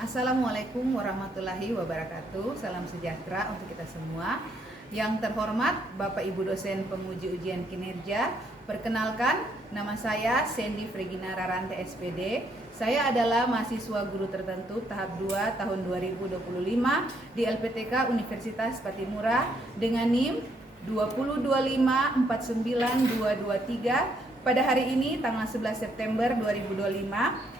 Assalamualaikum warahmatullahi wabarakatuh. Salam sejahtera untuk kita semua. Yang terhormat Bapak Ibu dosen penguji ujian kinerja, perkenalkan nama saya Sandy Fregina Rarante SPD. Saya adalah mahasiswa guru tertentu tahap 2 tahun 2025 di LPTK Universitas Patimura dengan NIM 202549223. Pada hari ini tanggal 11 September 2025,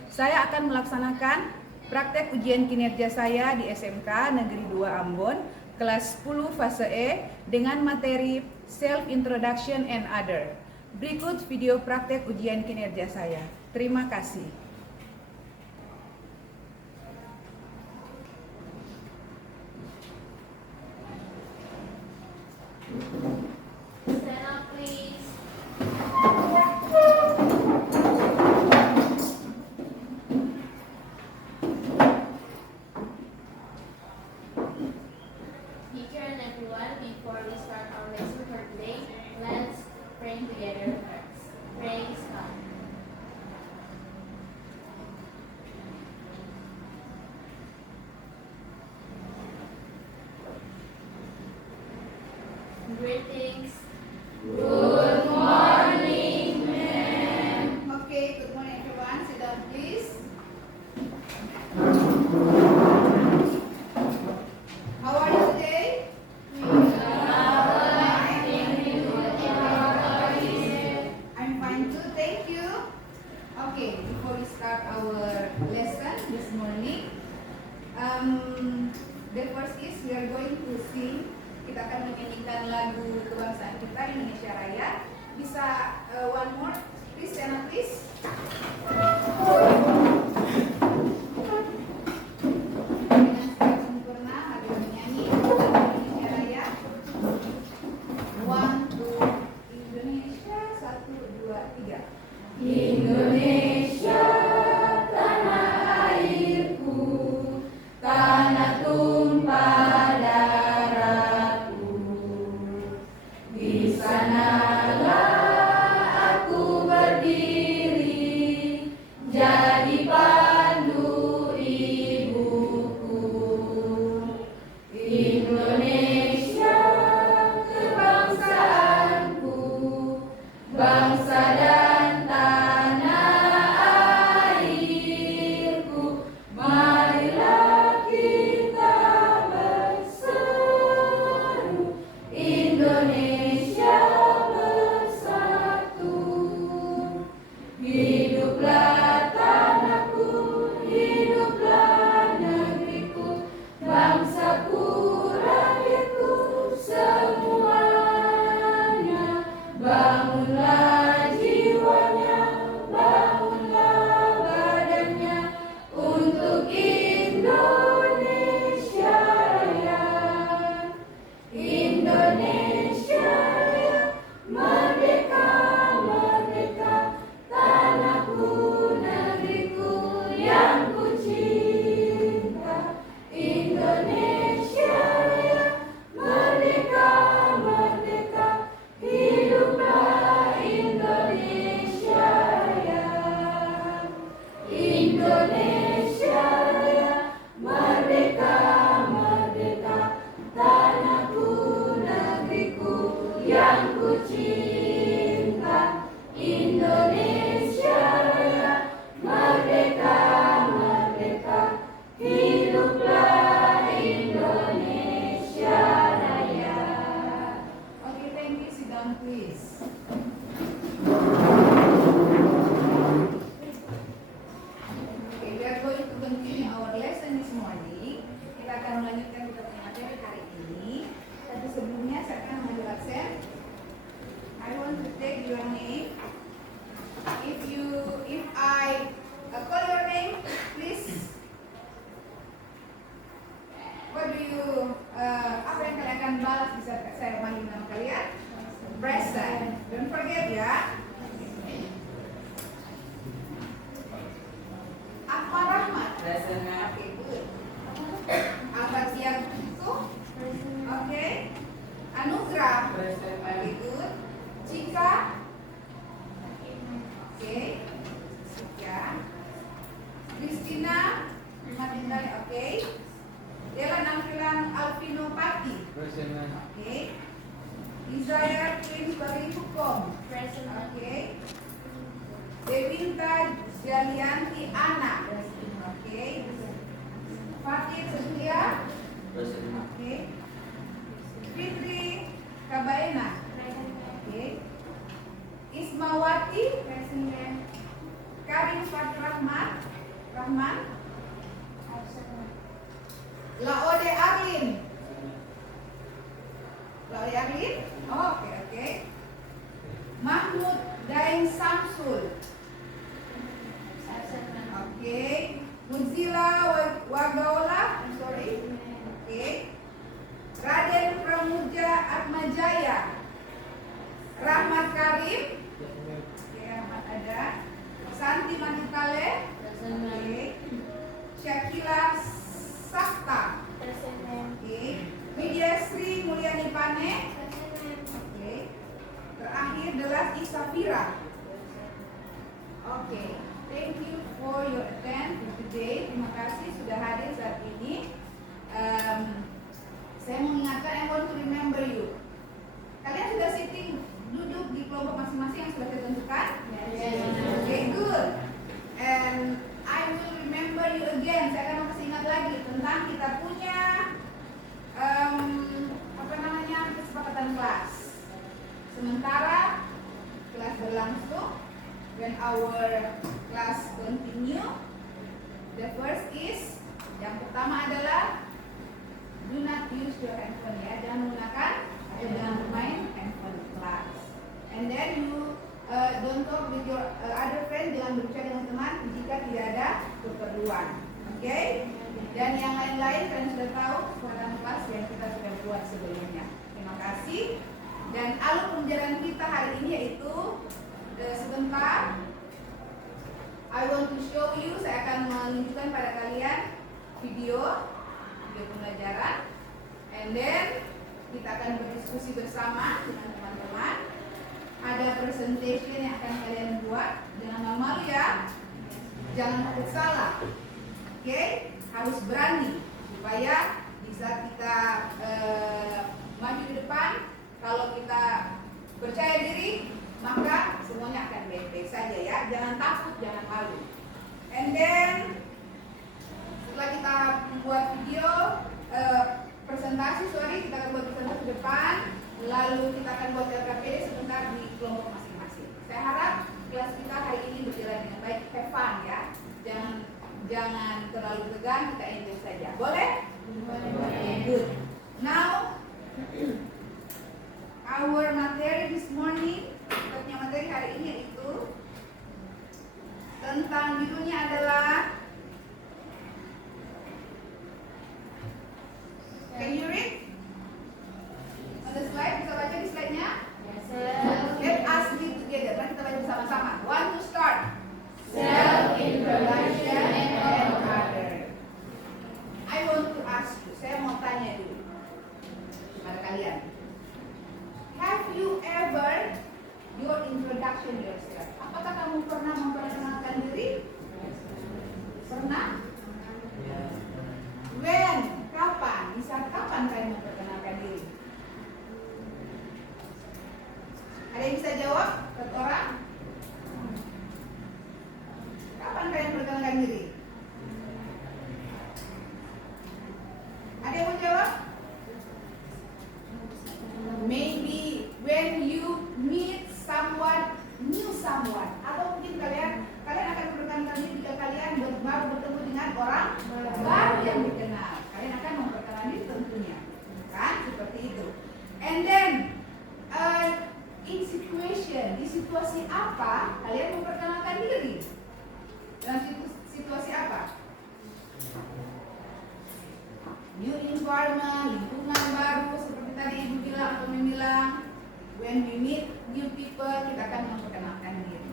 saya akan melaksanakan praktek ujian kinerja saya di SMK Negeri 2 Ambon, kelas 10 fase E dengan materi Self Introduction and Other. Berikut video praktek ujian kinerja saya. Terima kasih. Stand up, please. Teacher and everyone, before we start our lesson for today, let's pray together first. Praise God. Greetings. Good morning, ma'am. Okay, good morning everyone. Sit down please. How are you today? I'm fine too, thank you. Okay, before we start our lesson this morning, the first is we are going to sing. Kita akan menyanyikan lagu kebangsaan kita Indonesia Raya. Bisa one more, please, Sena, please. Dengan segala sempurna, mari menyanyi Indonesia Raya. One, two, Indonesia, 1, 2, 3. Indonesia, tanah airku, tanah tumpah darahku. Di sanalah aku berdiri, jadi pandu ibuku. Indonesia, kebangsaanku, bangsa dan tanah airku. Marilah kita berseru, Indonesia bersatu. Hiduplah tanahku, hiduplah negeriku, bangsaku, rakyatku semuanya. Bangunlah jiwanya, bangunlah badannya untuk Indonesia Raya. Indonesia Raya, merdeka, merdeka, tanahku, negeriku yang ku cinta. Indonesia Raya, merdeka, merdeka, hiduplah Indonesia Raya. Indonesia Raya, merdeka, merdeka, tanahku, negeriku yang ku cinta. Indonesia Raya, merdeka, merdeka, hiduplah Indonesia Raya. Okay, thank you. Sit down please. Okay, we are going to continue our lesson this morning. Kita akan melanjutkan kita punya materi hari ini. Tapi sebelumnya saya akan mengambil absen. I want to take your name. If I call your name, please. What do you apa yang kalian akan balas bisa saya panggil nama kalian? Present. Don't forget ya. Ahmad Rahmat. Present. Okay, good. Ahmad Tiago. Okay. Anugrah. Okay, good. Cika. Okay. Cika. Christina. Oke. Dela Nampilan Alvino Pati. Present, ma'am. Oke. Desire Kingsbury Hukum. Present. Oke. Devinta Jalianti Ana. Oke. Fatih Setia. Present, ma'am. Oke. Fitri Kabaena. Present. Oke. Ismawati. Present. Karim Fatur Rahman. Absent. Laode Arlin. Laode Arlin. Oh, oke. Mahmud Daeng Samsul. Absent. Oke. Muzila Wagaola. I'm sorry. Oke. Raden Pramuja Atmajaya. Rahmat Karim. Oke, Rahmat ada. Santi Manitale. Present. Oke. Syakila Sakta. Present. Oke. Widya Sri Mulyani Pane. Present. Oke. Terakhir adalah Isafira. Oke. Thank you for your attend today. Terima kasih sudah hadir saat ini. Saya mengingatkan, I want to remember you. Kalian sudah sitting duduk di kelompok masing-masing yang sudah ditentukan? Yes. Okay, good. And I will remember you again. Saya akan masih ingat lagi tentang kita punya kesepakatan kelas. Sementara kelas berlangsung, when our class continue, the first is, yang pertama adalah do not use your handphone, ya, jangan menggunakan atau jangan bermain handphone di kelas. And then you don't talk with your other friend, jangan berbicara dengan teman jika tidak ada keperluan. Oke? Dan yang lain-lain kalian sudah tahu kesepakatan kelas yang kita sudah buat sebelumnya. Terima kasih. Dan alur pembelajaran kita hari ini yaitu sebentar I want to show you, saya akan menunjukkan pada kalian video pembelajaran, and then kita akan berdiskusi bersama dengan teman-teman. Ada presentation yang akan kalian buat, jangan malu-malu ya, jangan takut salah, oke? Harus berani supaya bisa kita maju ke depan. Kalau kita percaya diri, maka semuanya akan baik-baik saja ya. Jangan takut, jangan malu. And then setelah kita membuat video presentasi, kita akan buat presentasi ke depan, lalu kita akan buat LKPD sebentar di kelompok masing-masing. Saya harap kelas kita hari ini berjalan dengan baik, have fun ya. Jangan terlalu tegang, kita enjoy saja. Boleh? Okay, good. Now our materi this morning, kita punya materi hari ini yaitu tentang, judulnya adalah, can you read? On the slide, bisa baca di slide-nya? Yes, sir. Let us read together. Mari kita baca bersama-sama. One to start. Self-introduction and other. I want to ask you, saya mau tanya dulu kepada kalian. Have you ever your introduction yourself? Apakah kamu pernah memperkenalkan diri? Pernah? When? Kapan? Di saat kapan kalian memperkenalkan diri? Ada yang bisa jawab? Satu orang? Kapan kalian memperkenalkan diri? Ada yang mau jawab? Maybe when you meet someone, new someone, atau mungkin kalian akan memperkenalkan diri jika kalian baru bertemu dengan orang baru yang dikenal. Kalian akan memperkenalkan diri tentunya, kan? Seperti itu. And then in situation, di situasi apa kalian memperkenalkan diri? Dalam situasi apa? New environment, lingkungan baru, seperti tadi ibu bilang atau bilang, when we meet new people, kita akan memperkenalkan diri.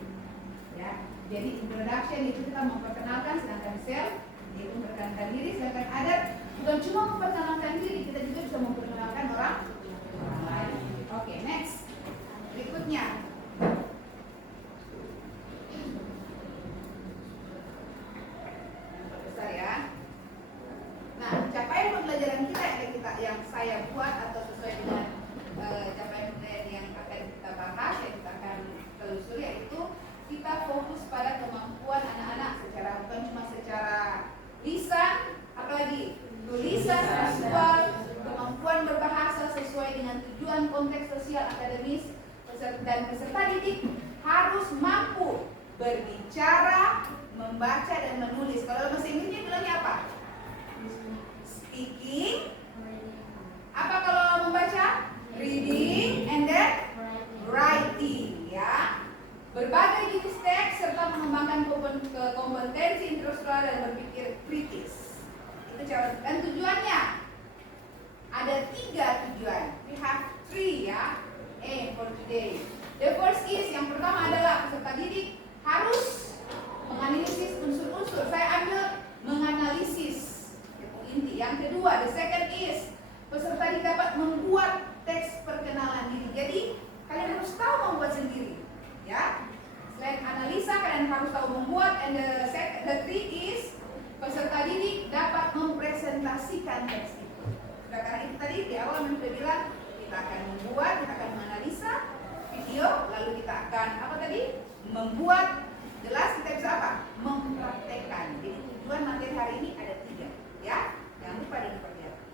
Ya, jadi introduction itu kita memperkenalkan, sedangkan self yaitu memperkenalkan diri, sedangkan other bukan cuma memperkenalkan diri, kita juga bisa memperkenalkan orang lain. Oke, next. Berikutnya. Besar ya. dalam konteks sosial akademis, dan peserta didik harus mampu berbicara, membaca, dan menulis. Kalau bahasa Inggrisnya bilangnya apa? Speaking. Apa kalau membaca? Reading and then writing, ya. Berbagai jenis teks serta mengembangkan kompetensi intelektual dan berpikir kritis. Itu cara. Dan tujuannya ada 3 tujuan. We have 3 ya. For today. The first is, yang pertama adalah peserta didik harus menganalisis unsur-unsur. Saya ambil menganalisis inti. Yang kedua, the second is peserta didik dapat membuat teks perkenalan diri. Jadi kalian harus tahu membuat sendiri, ya. Selain analisa, kalian harus tahu membuat. And the three is peserta didik dapat mempresentasikan teks itu. Sudah, karena itu tadi di awal sudah bilang kita akan membuat, kita akan menganalisa video, lalu kita akan apa tadi? Membuat. Jelas kita bisa apa? Mempraktekkan. Jadi tujuan materi hari ini ada 3, ya. Jangan lupa diperlihatkan.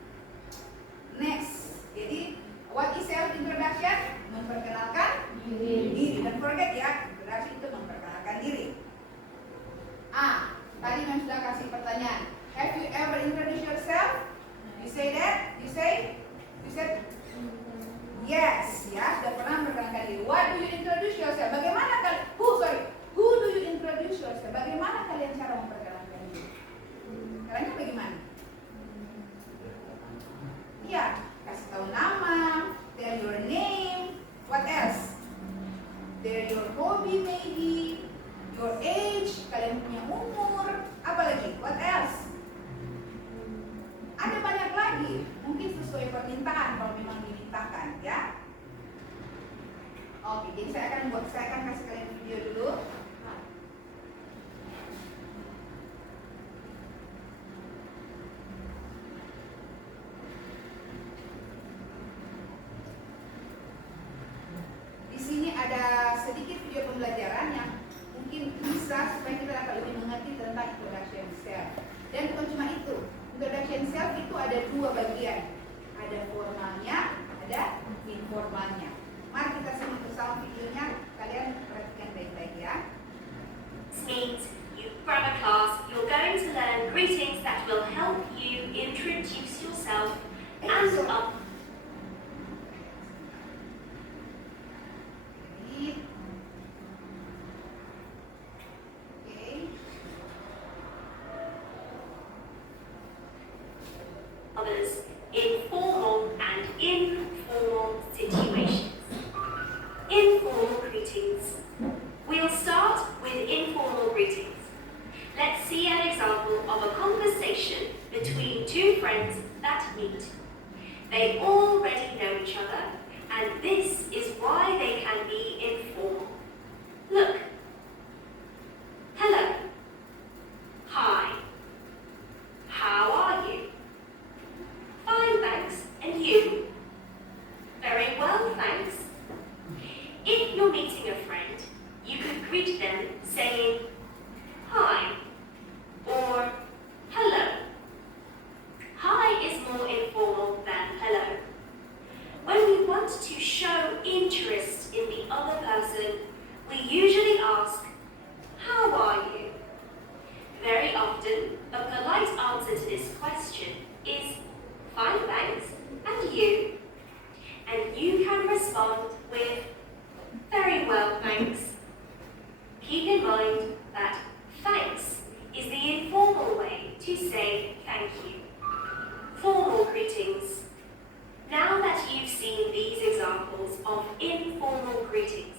Next. Jadi what is self introduction? Memperkenalkan diri. Dan forget ya, introduction itu memperkenalkan diri. Tadi Mem sudah kasih pertanyaan. Have you ever introduced yourself? You say that? You said yes, ya, sudah pernah memperkenalkan diri. What do you introduce yourself? Bagaimana kalian? Who do you introduce yourself? Bagaimana kalian cara memperkenalkan diri? Caranya bagaimana? Iya, kasih tahu nama, tell your name, what else? Tell your hobby maybe, your age, kalian punya umur, apa lagi? What else? Ada banyak lagi, mungkin sesuai permintaan kalau memang dimintakan, ya. Oke, jadi saya akan kasih kalian video dulu. Di sini ada sedikit video pembelajaran yang mungkin bisa supaya kita dapat lebih mengerti tentang introduction self. Dan bukan cuma itu, introduction self itu ada 2 bagian. Ada formalnya, ada informalnya. Mari kita simak bersama videonya. Kalian perhatikan baik-baik ya. Means you grab a class, you're going to learn greetings that will help you introduce yourself and up. Others in formal and informal situations. Informal greetings. We'll start with informal greetings. Let's see an example of a conversation between 2 friends that meet. They already know each other, and this is why they can be informal. Look. Hello. Hi. How are you? Fine, thanks. And you? Very well, thanks. If you're meeting a friend, you could greet them saying, hi, or hello. Hi is more informal than hello. When we want to show interest in the other person, we usually ask, how are you? Very often, a polite answer to this question is, fine, thanks, and you? And you can respond with, very well, thanks. Keep in mind that thanks is the informal way to say thank you. Formal greetings. Now that you've seen these examples of informal greetings,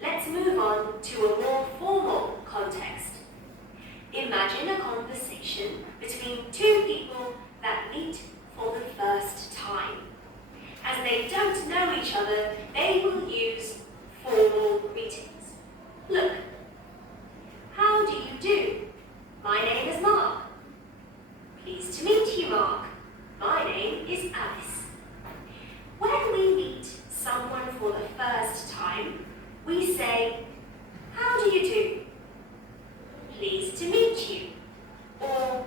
let's move on to a more formal context. Imagine a conversation between 2 people that meet for the first time. As they don't know each other, they will use formal greetings. Look. How do you do? My name is Mark. Pleased to meet you, Mark. My name is Alice. When we meet someone for the first time, we say, how do you do? Pleased to meet you. Or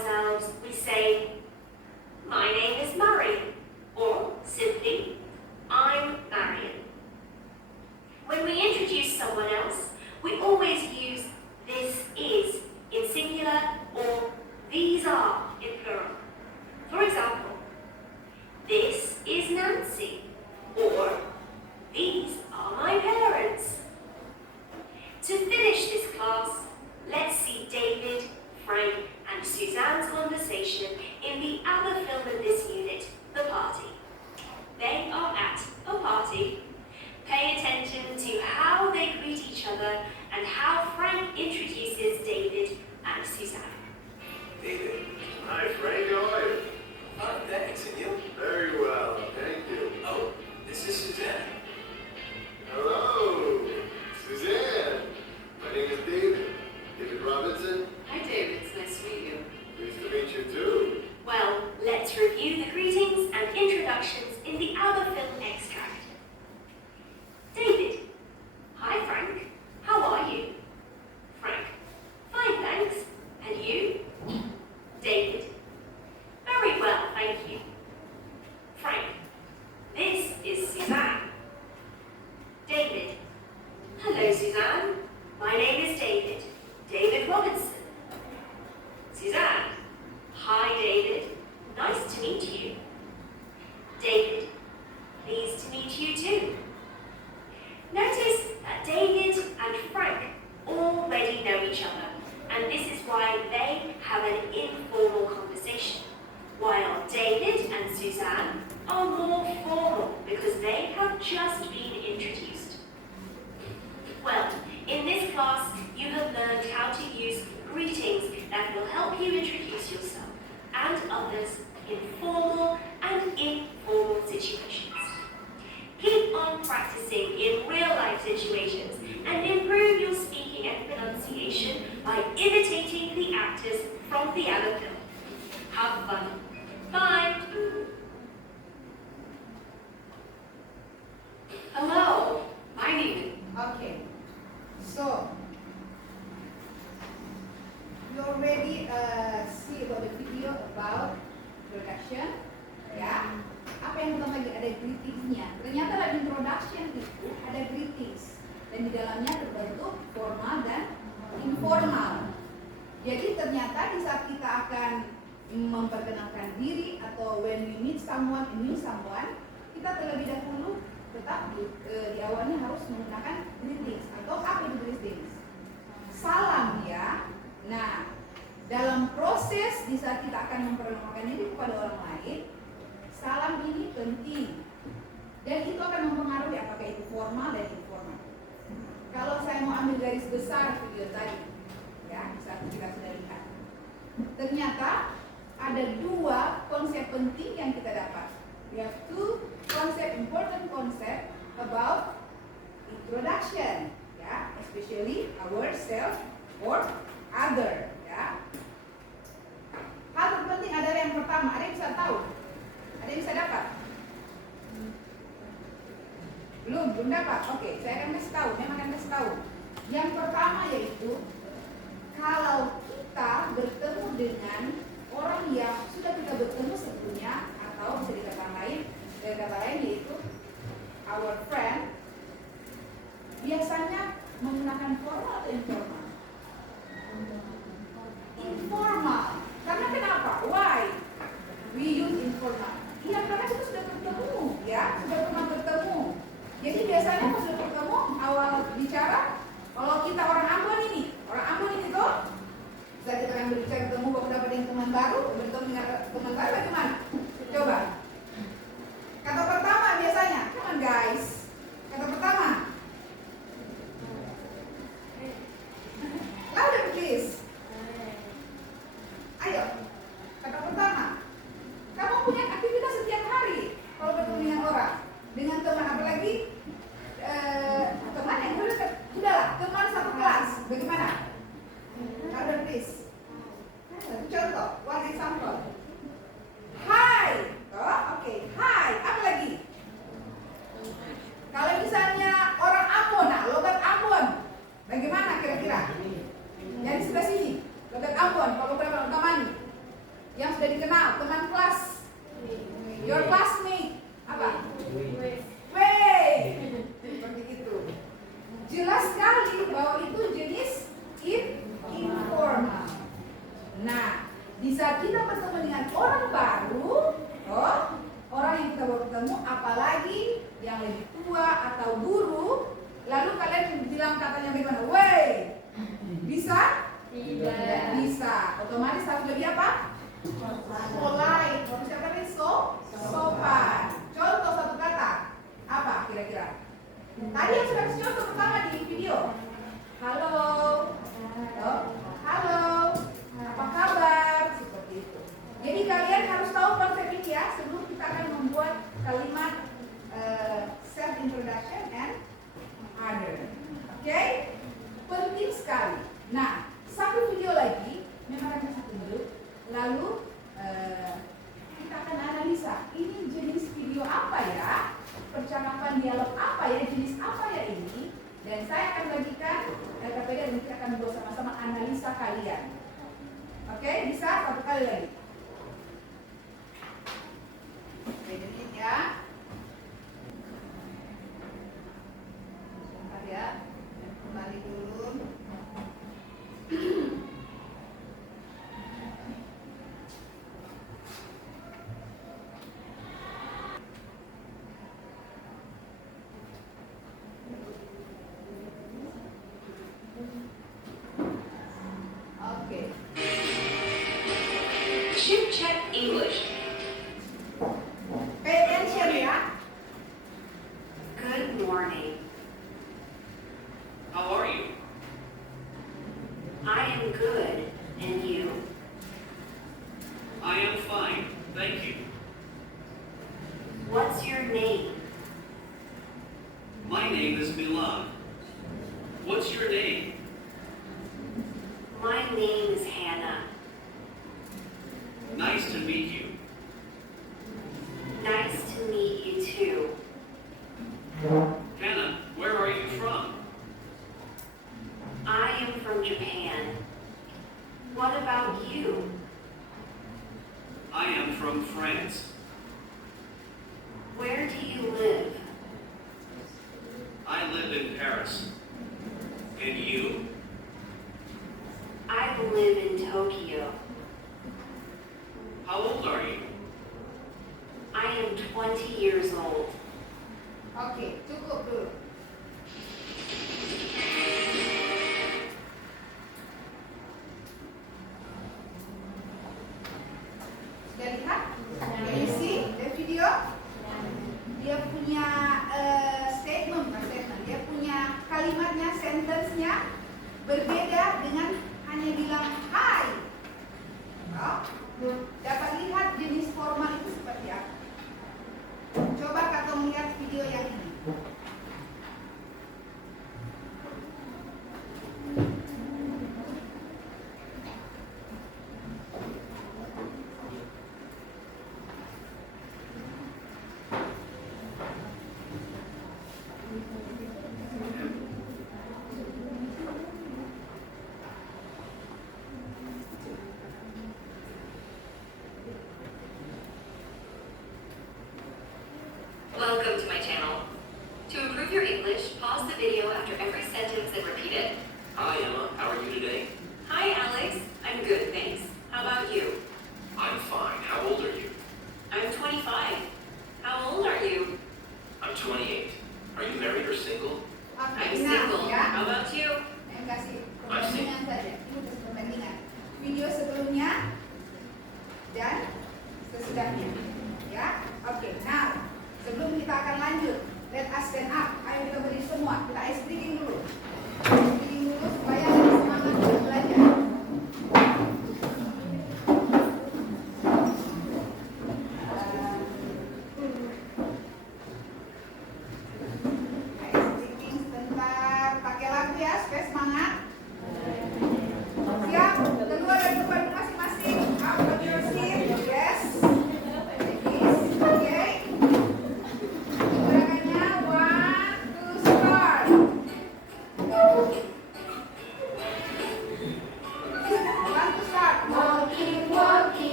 ourselves, we say, "My name is Marion," or simply, "I'm Marion." When we introduce someone else, we always use "this is" in singular or "these are" in plural. For example, "This is Nancy," or "These are my parents." To finish this class, let's see David, Frank, and Suzanne's conversation in the other film in this unit, The Party. They are at a party. Pay attention to how they greet each other and how Frank introduces David and Suzanne. David. Hi, Frank. How are you? Fine, thanks. And you? Very well, thank you. Oh, this is Suzanne. Hello, Suzanne. My name is David. David Robinson. Hi, David. It's nice to meet you. Pleased to meet you too. Well, let's review the greetings and introductions in the other film extract. David. Hi, Frank. How are you? Frank. Fine, thanks. And you? David. Very well, thank you. Frank. This is Suzanne. David. Hello, Suzanne. My name is David. David Robinson. Suzanne. Hi, David. Nice to meet you. David. Pleased to meet you too. Notice that David and Frank already know each other, and this is why they have an informal conversation, while David and Suzanne are more formal because they have just been introduced. Well, in this class, you have learned how to use greetings that will help you introduce yourself and others in formal and informal situations. Keep on practicing in real-life situations and improve your speaking and pronunciation by imitating the actors from the other film. Have fun. Bye. Hello. My name Okay, so you already see about the video about introduction, ya. Apa yang pertama lagi ada greetingsnya. Ternyata dalam introduction itu ada greetings dan di dalamnya terbentuk formal dan informal. Jadi ternyata di saat kita akan memperkenalkan diri atau when we meet someone, kita terlebih dahulu tetap di awalnya harus menggunakan greetings atau apa itu greetings? Salam ya. Nah, dalam proses di saat kita akan memperkenalkan diri kepada orang lain, salam ini penting dan itu akan mempengaruhi apakah itu formal dan informal. Kalau saya mau ambil garis besar video tadi, ya, di saat kita sudah lihat, ternyata ada dua konsep penting yang kita dapat. We have two important concept about introduction, ya, especially ourselves or other, ya. Hal terpenting adalah yang pertama, ada yang bisa tahu, ada yang bisa dapat? Belum dapat. Oke, saya akan kasih tahu, memang akan kasih tahu. Yang pertama yaitu kalau kita bertemu dengan orang yang sudah kita bertemu sebelumnya atau bisa dikatakan lain yaitu our friend, biasanya menggunakan formal atau informal? Informal. Karena kenapa? Why? We use informal. Iya, karena kita sudah bertemu, ya, sudah pernah bertemu. Jadi biasanya pas sudah bertemu, awal bicara, kalau kita orang Ambon ini tuh, saat kita akan berbicara ketemu, baru dapat yang teman baru, bertemu dengan teman baru, bagaimana? Coba. Kata pertama biasanya, come on guys. Kata pertama. Louder please. Ayo. Kata pertama. Kamu punya aktivitas setiap hari kalau bertemu dengan orang, dengan teman, apalagi teman yang sudahlah teman satu kelas. Bagaimana? Louder please. Contoh, one example. di saat kita bertemu dengan orang baru, orang yang kita baru ketemu, apalagi yang lebih tua atau guru, lalu kalian bilang katanya bagaimana? Wey, bisa? Tidak bisa. Otomatis harus lebih apa? Polite. Manusia kata sopan. Contoh satu kata. Apa kira-kira? Tadi yang sudah kasih contoh pertama di video. Halo. Halo. Apa kabar? Seperti itu. Jadi kalian harus tahu konsep ini ya sebelum kita akan membuat kalimat self introduction and other. Oke? Penting sekali. Nah, satu video lagi memang akan saya tunjuk. Lalu kita akan analisa ini jenis video apa ya, percakapan dialog apa ya, jenis apa ya ini. Dan saya akan bagikan KPD dan kita akan buat sama-sama analisa kalian. Oke, bisa satu kali lagi. Oke, delete ya. Sebentar ya. Kembali dulu. Oke. Chip Chat English. Pay attention ya. Good morning. How are you? I am good. And you? I am fine, thank you. What's your name? My name is Milan. What's your name? My name is Hannah. Nice to meet you. Nice to meet you too. Hannah, where are you from? I am from Japan. What about you? I am from France. Where do you live? I live in Paris. And you? I live in Tokyo. How old are you? I am 20 years old. Oke, cukup dulu. Sudah lihat? Can you see the video? Dia punya statement, bukan statement. Dia punya kalimatnya, sentence-nya berbeda dengan hanya bilang hai. Dapat lihat jenis formal itu seperti apa. Coba kakak melihat video yang ini.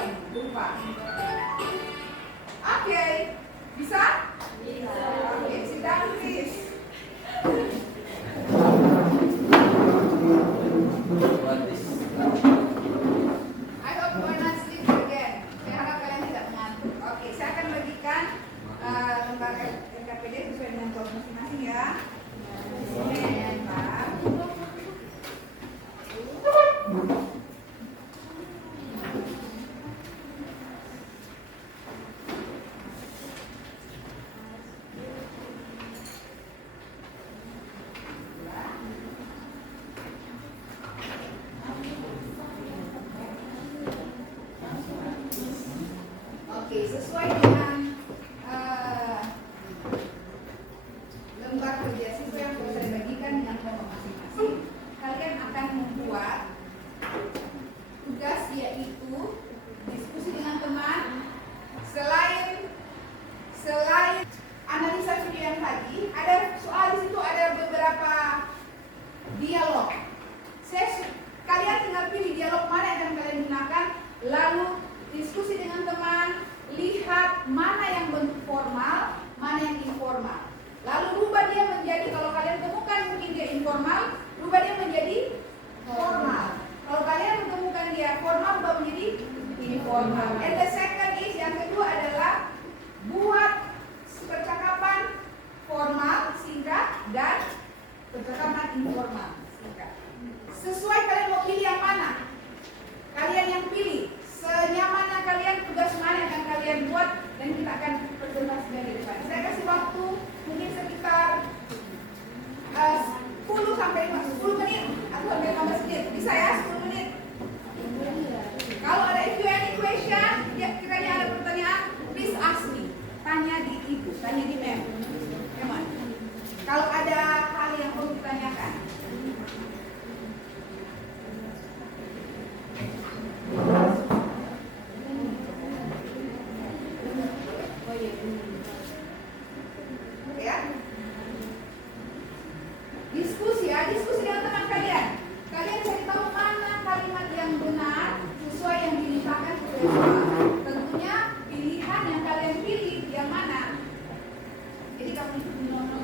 ini. Lupa. Oke. Bisa? Bisa. Oke, sit down please. What is I hope you are not sleeping again. Saya harap kalian tidak mengantuk. Oke, saya akan bagikan lembar LKPD sesuai dengan kelompok masing-masing ya. Sebentar. Oke, sesuai dengan lembar kerja siswa yang sudah saya bagikan dengan kelompok masing-masing, kalian akan membuat tugas yaitu diskusi dengan teman. Selain analisa video yang tadi, ada soal di situ, ada beberapa dialog. Kalian tinggal pilih dialog mana yang akan kalian gunakan, lalu diskusi dengan teman, lihat mana yang bentuk formal, mana yang informal. Lalu rubah dia menjadi, kalau kalian temukan mungkin dia informal, rubah dia menjadi formal. Kalau kalian menemukan dia formal, rubah menjadi informal. And the second is, yang kedua adalah buat percakapan formal, singkat, dan percakapan informal, singkat. Sesuai kalian mau pilih yang mana? Kalian yang pilih. Senyamannya kalian, tugas mana yang akan kalian buat, dan kita akan presentasikan di depan. Saya kasih waktu mungkin sekitar 10 sampai 10 menit atau sampai 15 menit. Bisa ya, 10 menit. Kalau ada if you any question, ya kiranya ada pertanyaan, please ask me. Tanya di ibu, tanya di mem. Memang. Kalau ada hal yang perlu ditanyakan. Ya. Diskusi dengan teman kalian. Kalian cari tahu mana kalimat yang benar sesuai yang dimintakan oleh Tuhan. Tentunya pilihan yang kalian pilih yang mana. Jadi kamu itu menonton.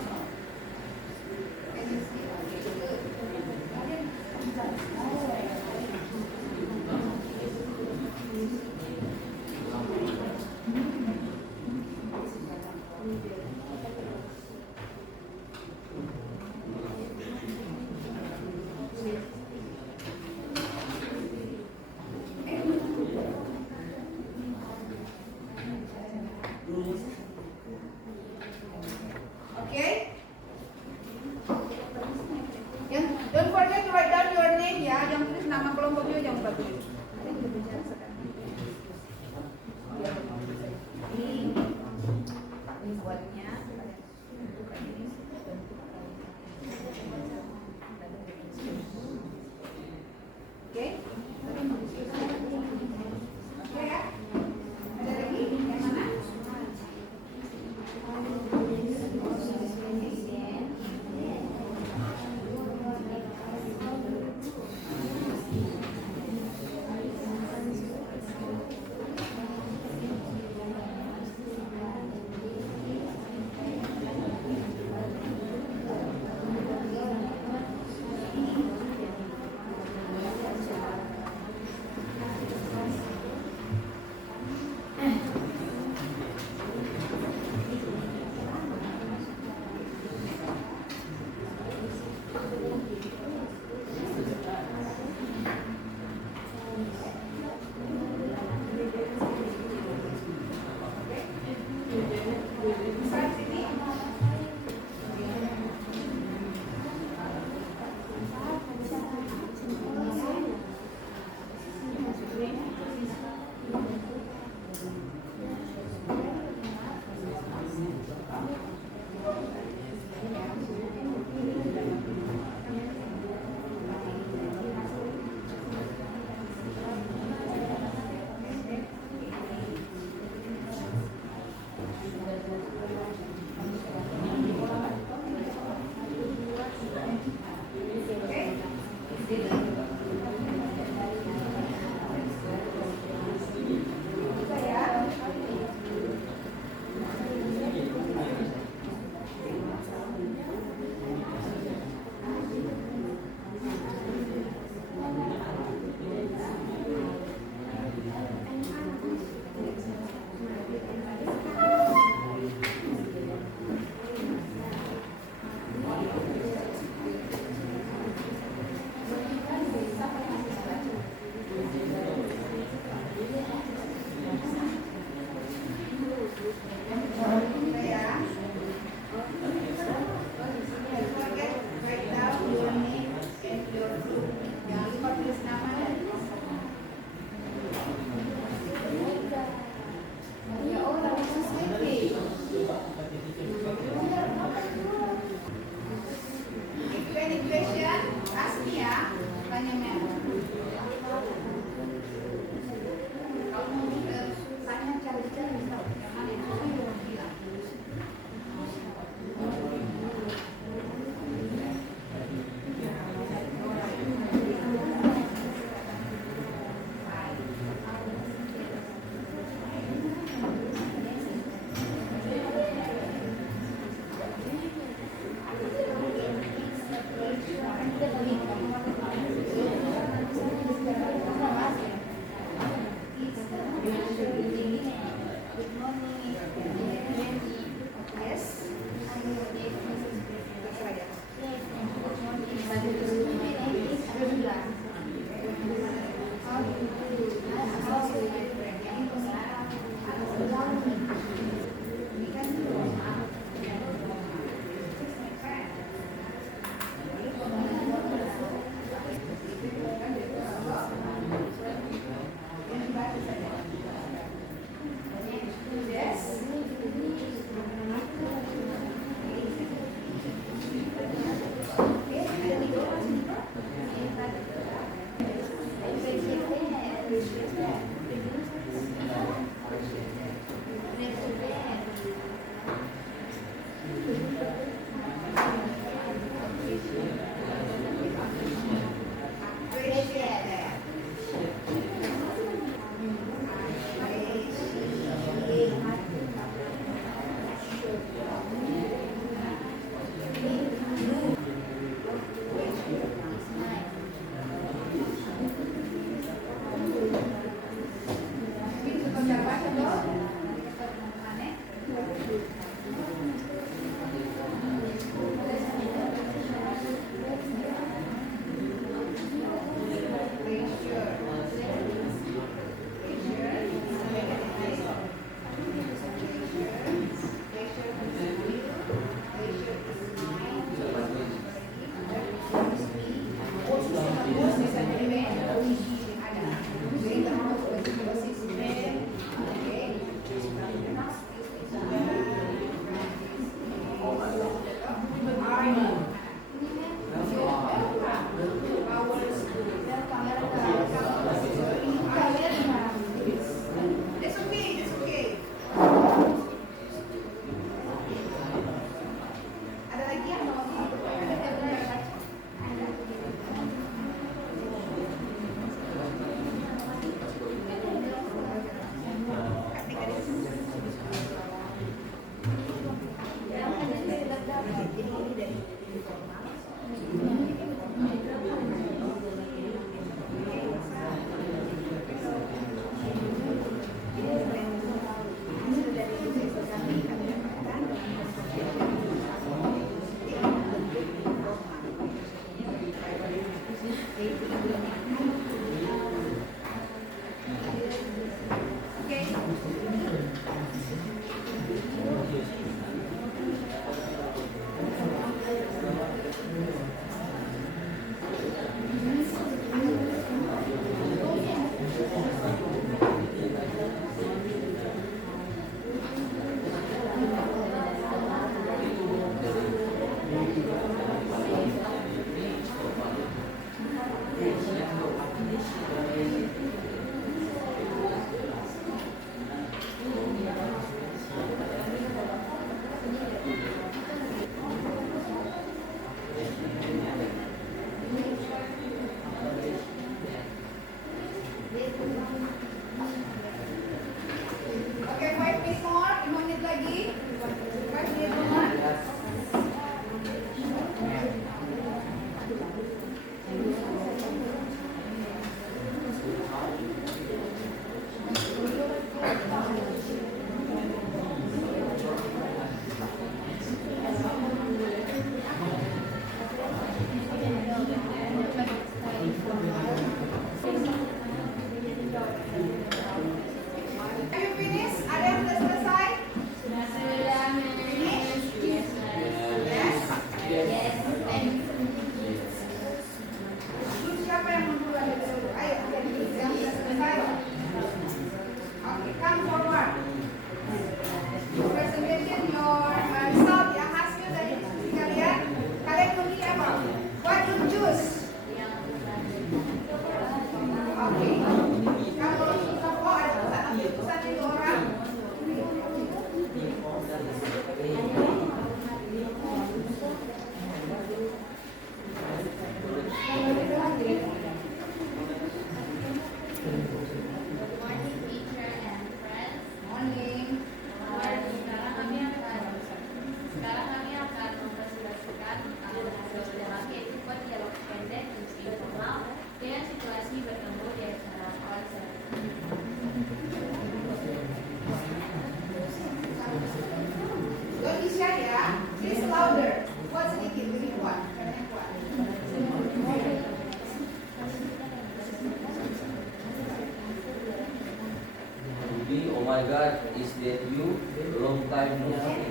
Oh my God, is that you? Long time no see.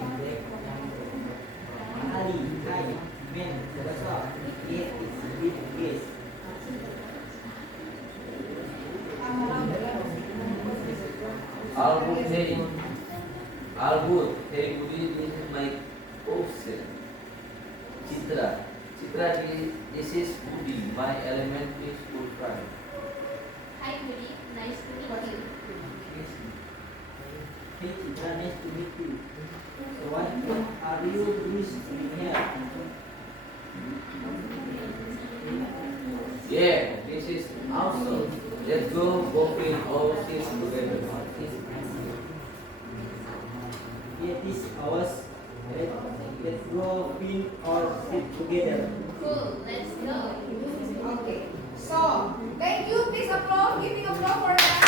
Ali, I, Ben, Teresa, yes, yes. Albert, hey. Albert, hey Budi, this is my cousin. Citra, this is Budi, my elementary school friend. Hi, Budi. Nice to meet you. Hey, Citra, nice to meet you. So what are you doing here? Yeah, this is awesome. Let's go in all six together. Yeah, this ours. Let's go pin or sit together. Cool. Let's go. Okay. So, thank you. Please applause. Give me applause for that.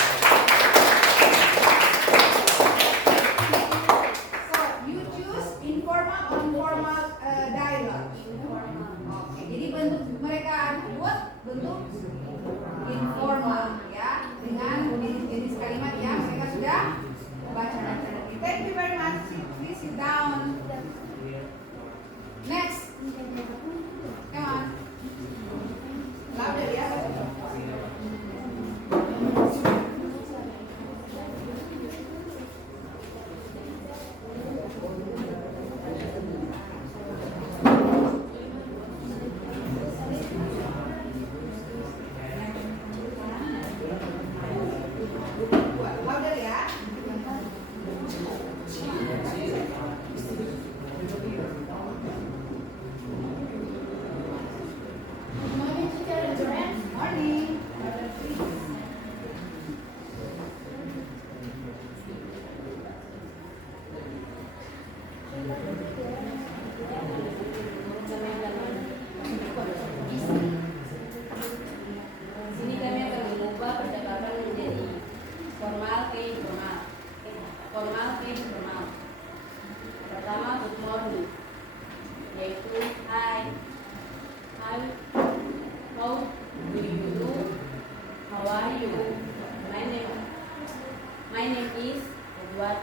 Edward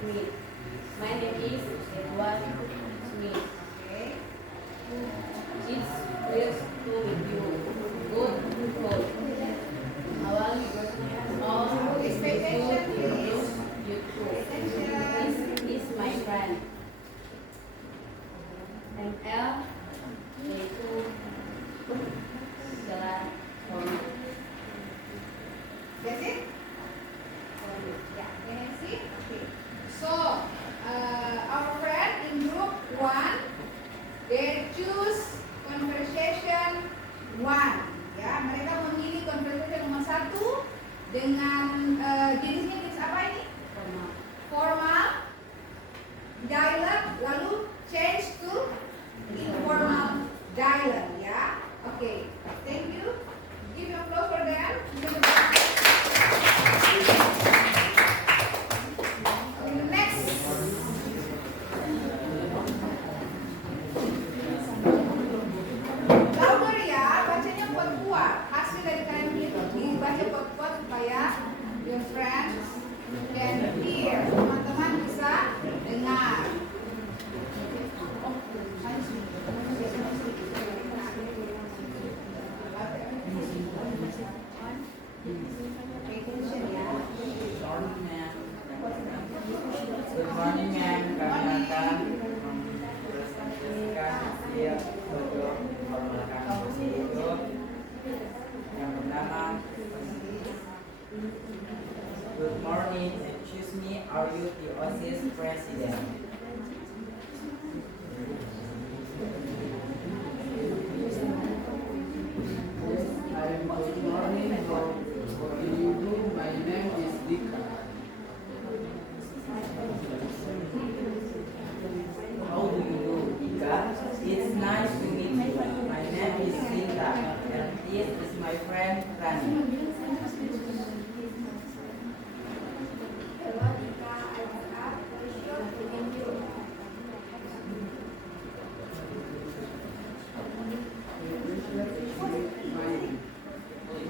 Smith. My name is Edward Smith. Okay. It's great to meet you. Good food. Our all Expectation is you too. attention. This is my friend. ML yaitu adalah hormat. That's it? Yeah, can I see? Okay. So, our friend in group 1, they choose conversation 1. Ya, mereka memilih conversation nomor 1 dengan jenisnya jenis apa ini? Formal, dialog, lalu change to informal dialog. Ya, oke. Thank you. Give your applause for them. Next. Louder ya, bacanya kuat-kuat. Hasil dari kalian itu dibaca kuat-kuat supaya your friends can hear. Teman-teman bisa dengar. Good morning, ma'am. Kami akan mempresentasikan hasil untuk formalkan itu. Yang pertama, good morning. Excuse me, are you the OSIS president? Good morning. How do you do? My name is Dika. How do you do, Ika? It's nice to meet you. My name is Linda, and this is my friend Rani.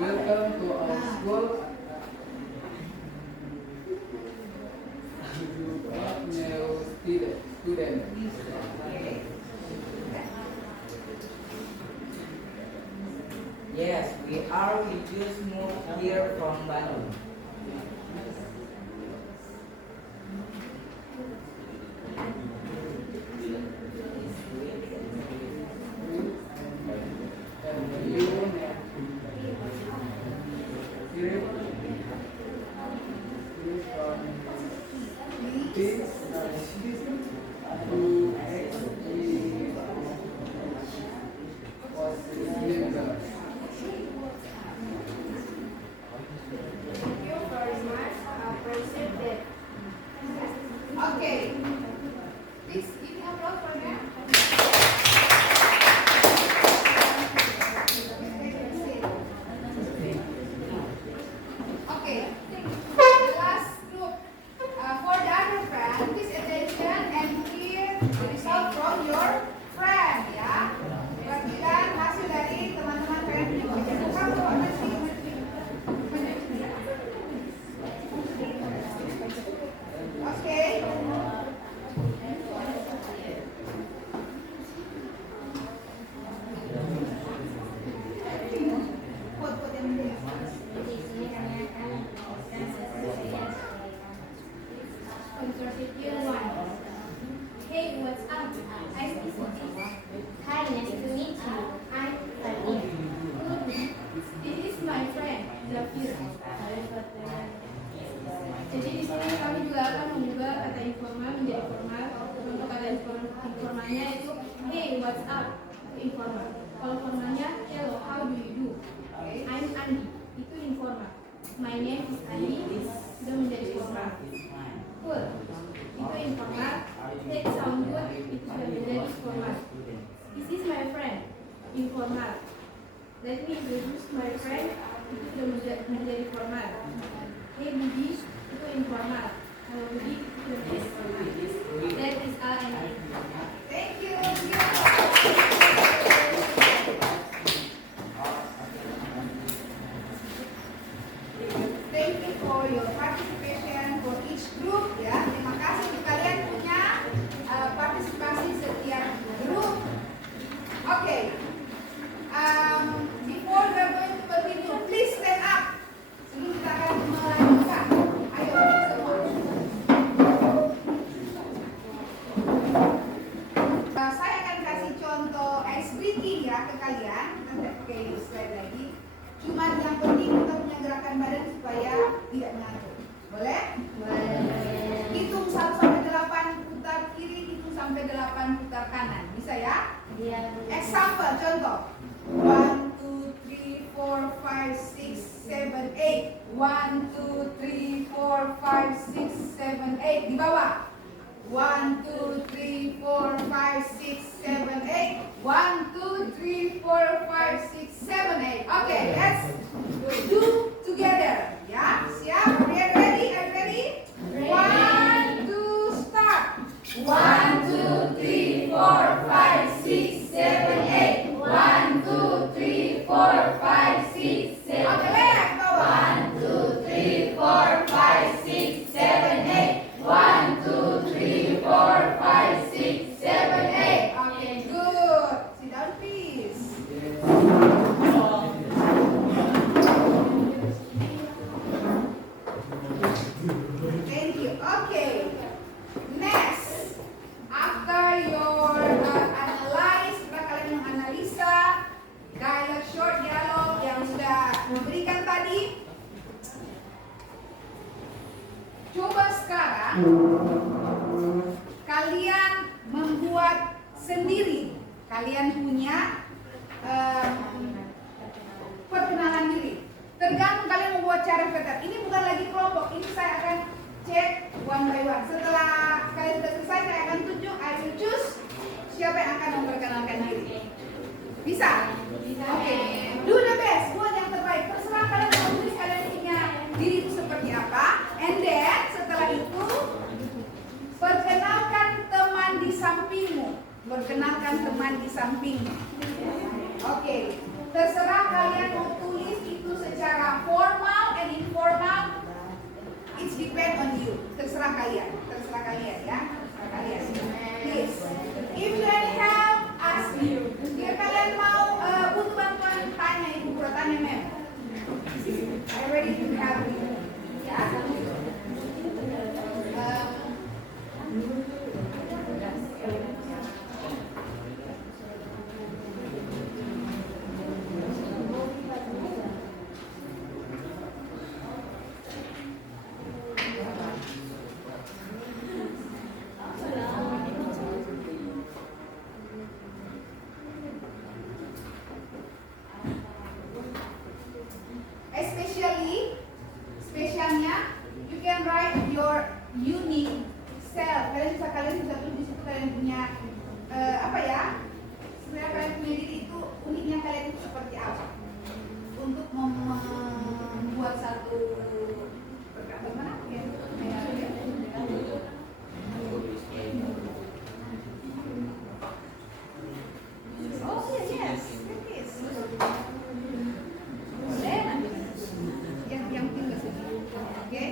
Welcome to our school. You are new student. Yes, we are. We just moved here from Bandung. And you here from this to actually was member. Thank you very much. I appreciate that. Okay. Please give me applause for them. Okay. The last group. For the other friend, please attention and hear the result from your friend, ya. Perhatikan hasil dari teman-teman kalian punya pelajaran. Kamu Oke. Quote yang ini. Di sini kami akan membacakan hasil conversation 1. Hey, what's up? I'm Siti. Hi, nice to meet you. I'm Tani. This is my friend, Zafir. Jadi di sini kami juga akan mengubah kata informal menjadi formal. Untuk kata informalnya itu hey, what's up? Informal. Kalau formalnya hello, how do you do? I'm Andi. Itu informal. My name is Andi. Itu menjadi formal. Cool. Itu informal. That sound good. Itu sudah menjadi formal. This is my friend. Informal. Let me introduce my friend. Itu sudah menjadi formal. Hey Budi. Itu informal. Kalau Budi itu sudah menjadi formal. That is all and Thank you. Thank you for your participation for each group, ya. 1, 2, 3, 4, 5, 6, 7, 8. Di bawah. 1, 2, 3, 4, 5, 6, 7, 8. 1, 2, 3, 4, 5, 6, 7, 8. Okay, let's do together. Ya, siap? Are you ready? Are you ready? 1, 2, start. 1, 2, 3, 4, 5, 6, 7, 8. 1, 2, 3, 4, 5, 6, 7. Okay, left. 1, 2, 3, 4, 5, 6, 7, 8. 1, 2, 3, 4, 5, 6, 7, 8. Okay, good. Sit down, please. Thank you. Okay. Next, after your analyze, setelah kalian menganalisa dialog, short dialog yang sudah diberikan tadi, coba sekarang kalian membuat sendiri. Kalian punya perkenalan diri. Tergantung kalian membuat cara perkenalan. Ini bukan lagi kelompok. Ini saya akan cek one by one. Setelah kalian sudah selesai, saya akan tunjuk. I will choose siapa yang akan memperkenalkan diri. Bisa? Oke. Do the best. Buat yang terbaik. Terserah kalian mau tulis kalian punya diri itu seperti apa. And then setelah itu perkenalkan teman di sampingmu. Perkenalkan teman di sampingmu. Oke. Terserah kalian mau tulis itu secara formal and informal. It depend on you. Terserah kalian. Terserah kalian ya. Terserah kalian. Please. If you need help, ask me. Jika kalian mau butuh bantuan, tanya ibu guru, tanya mem. I'm ready to help you. Ya. Spesialnya, you can write your unique self. Kalian bisa tulis di situ kalian punya apa ya? Sebenarnya kalian punya diri itu uniknya kalian itu seperti apa? Untuk membuat satu bagaimana? Oh yes, it is. Yang tinggal sini, oke?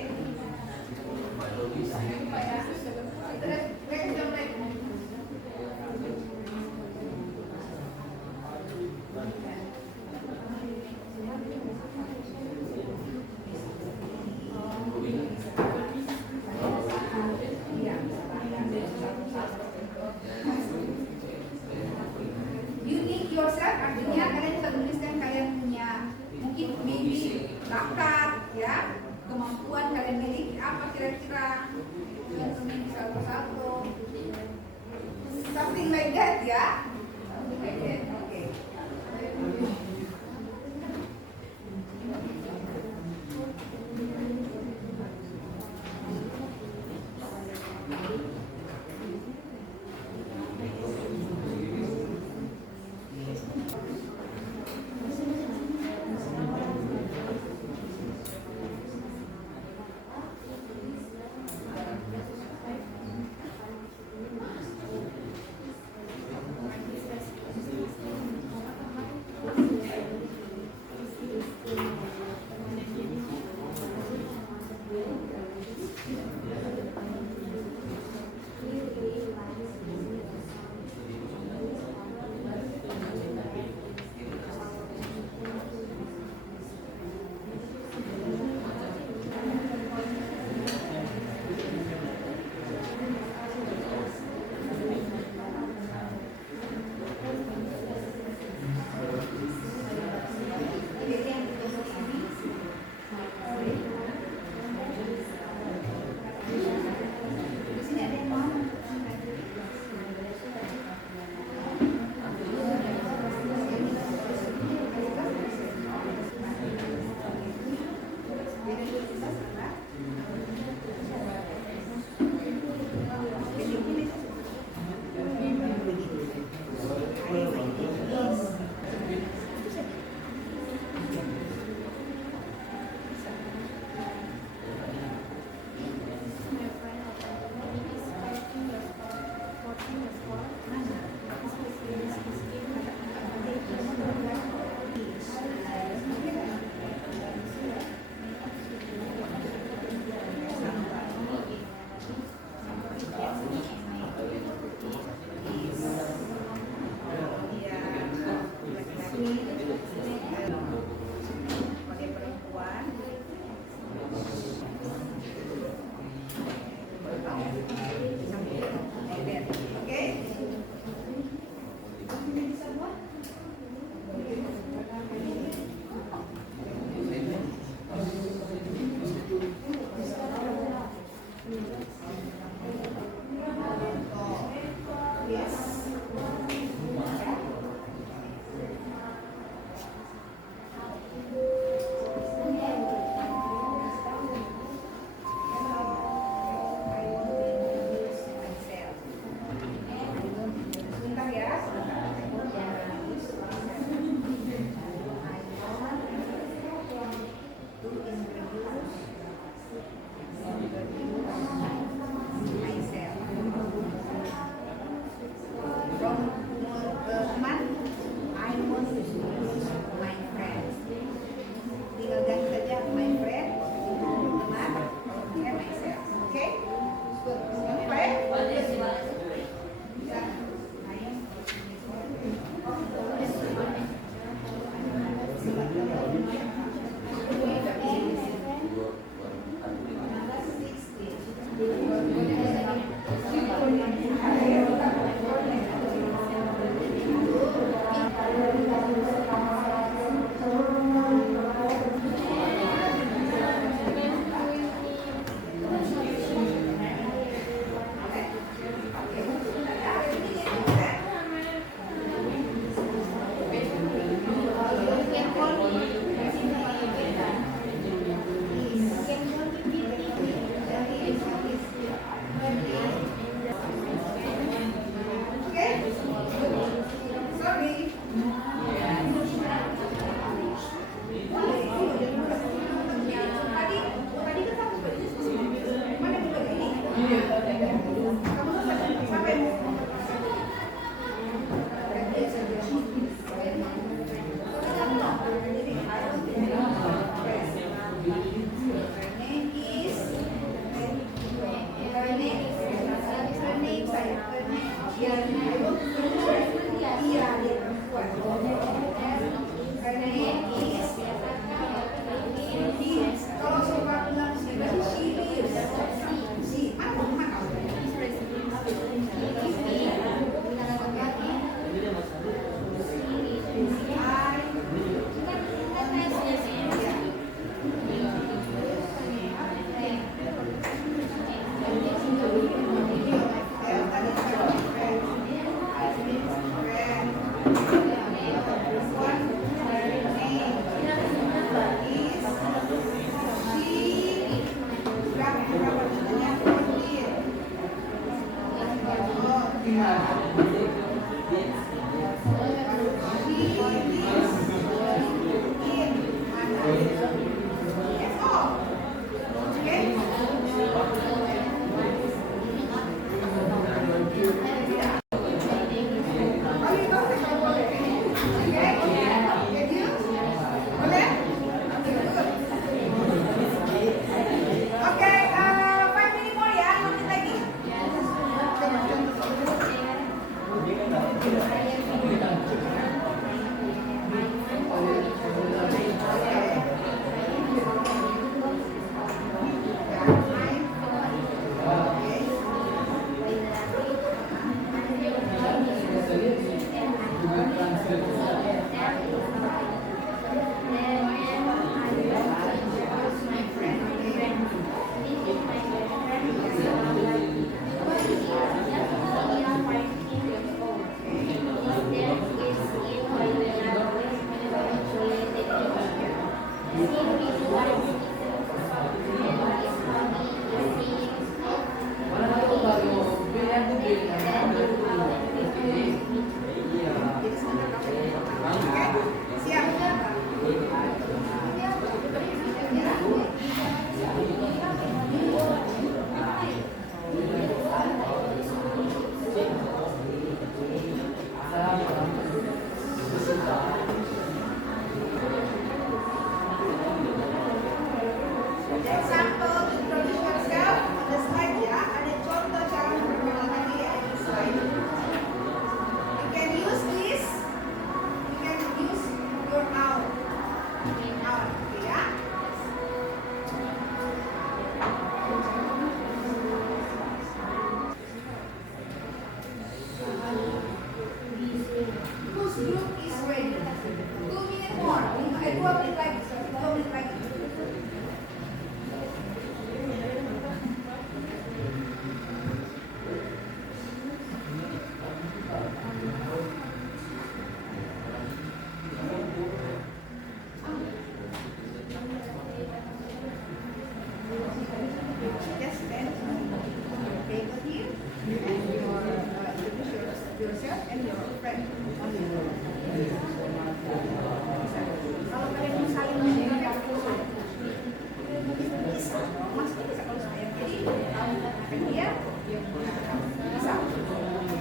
Here.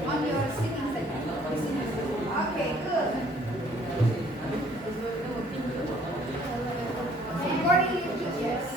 On your sitting side. Okay, good. Recording your pictures.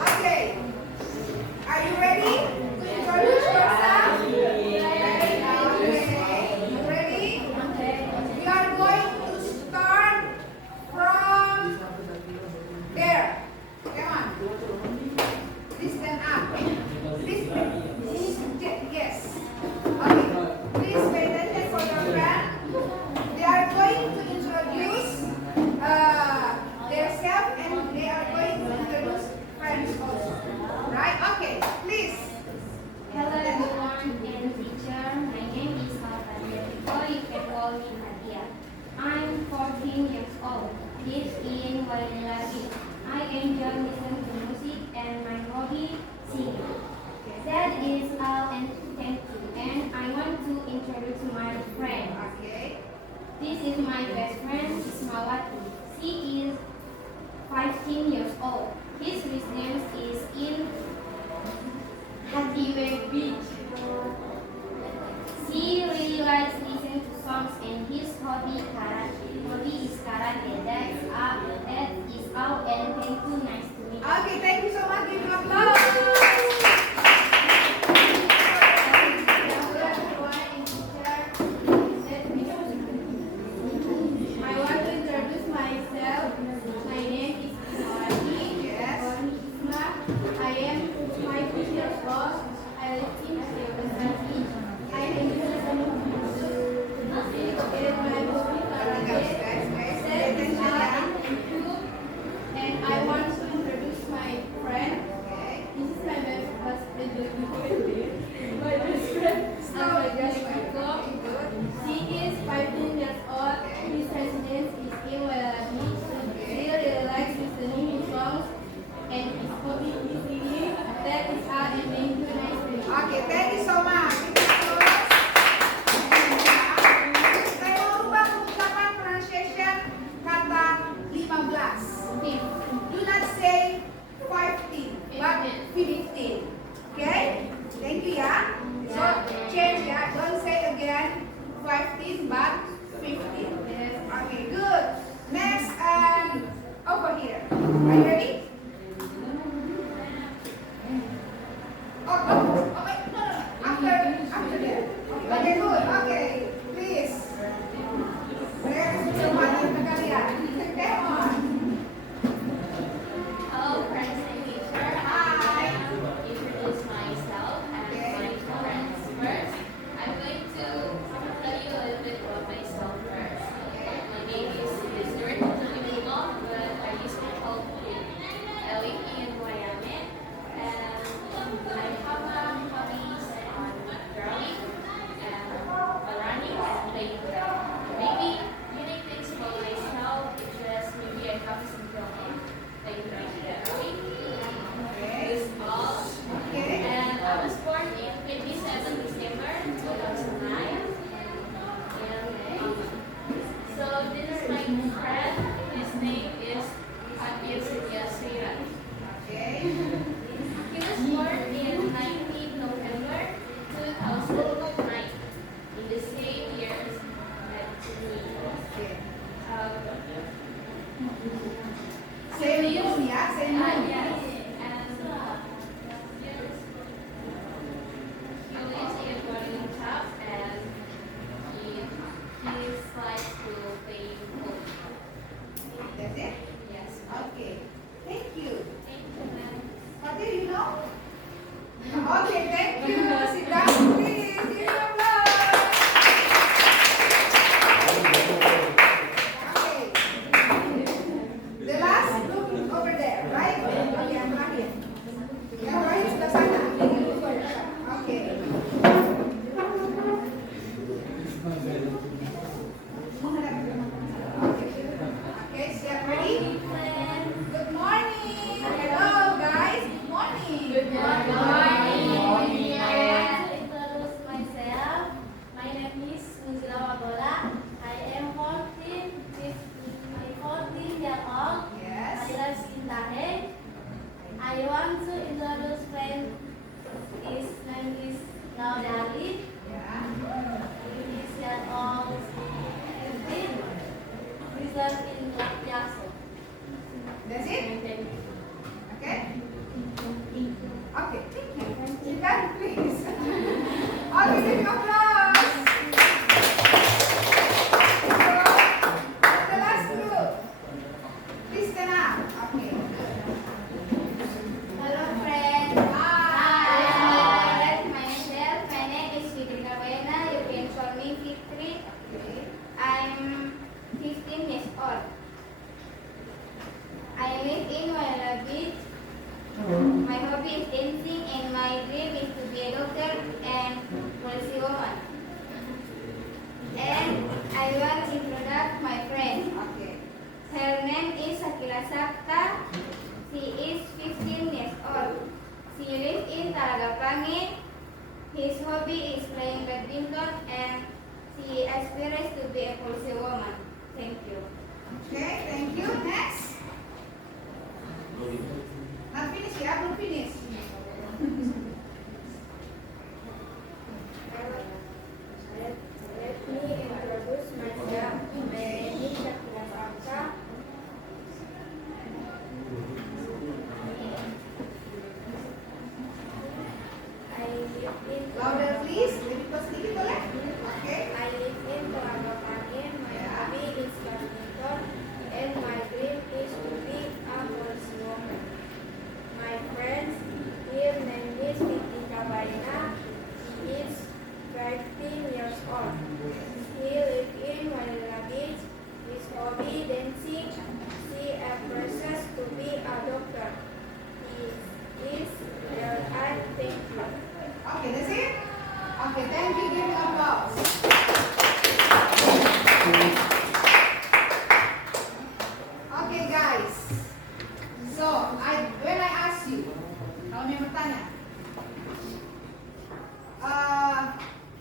Okay. Are you ready to introduce yourself? Okay. Ready? We are going to start from there. Come on. Please stand up. Please, yes. Okay. Please pay attention for your friend. They are going to introduce themselves and they are going to introduce friends also. Right? Okay. Please. Hello everyone and teacher, my name is Nadia, or you can call me Nadia. I'm 14 years old, live in Wailaki. I enjoy listening to music and my hobby singing. That is all and thank you. And I want to introduce my friend. Okay. This is my best friend, Ismawati. She is 15 years old. His residence is in Hatiwe Beach. He really likes listening to songs and his hobby is karate. That is all and thank you. Nice to meet you. Okay, thank you so much. Give him applause. I want to introduce myself. My name is Ismawati. Yes. I am 5 years old. I live in Sriwadasati. I enjoy listening to music and my hobby Guys, karate. pay attention ya. And I want to introduce my friend. Okay. Okay, thank you. Sit down, please. Give me applause. Okay. The last group over there, right? Okay, yang terakhir. Yang terakhir sebelah sana. Okay. Okay, siap, ready? Good morning. Hello guys. Good morning. Good morning. I want to introduce myself. My name is Nuzila Wabola. I am 14 years old. Yes. I live in Tahe. I want to introduce friend. His name is Naudali. Yeah. He is years old. 15. Result in Lakyaso. That's it? Thank you. Okay. Okay. Thank you. Sit down, please. Okay, give me applause. So, the last group. Please stand up. Okay. Hello friends. Hi. Myself. My name is Fitri Kawena. You can call me Fitri. I'm 15 years old. I live in Wailea Beach. My hobby is dancing and my dream is to be a doctor and policy woman. And I want to introduce my friend. Okay. Her name is Sakila Sapta. She is 15 years old. She lives in Talagapangit. His hobby is playing badminton and she aspires to be a policy woman. Thank you. Okay, thank you. Next. Not finish ya, belum finish. Let me introduce myself. My name is Sakila Sapta. I live in Louder please. Lebih kuat sedikit boleh? Okay. I live in Talagapangit. My hobby is badminton and my dream is to be a police woman. My friends, her name is Fitri Kawaina. She is 13 years old. He lives in Wailea Beach. His hobby dancing. She aspires to be a doctor. He is real. I thank you. Okay, that's it? Okay, thank you. Give me applause. Okay, guys. So, when I ask you, kalau yang bertanya,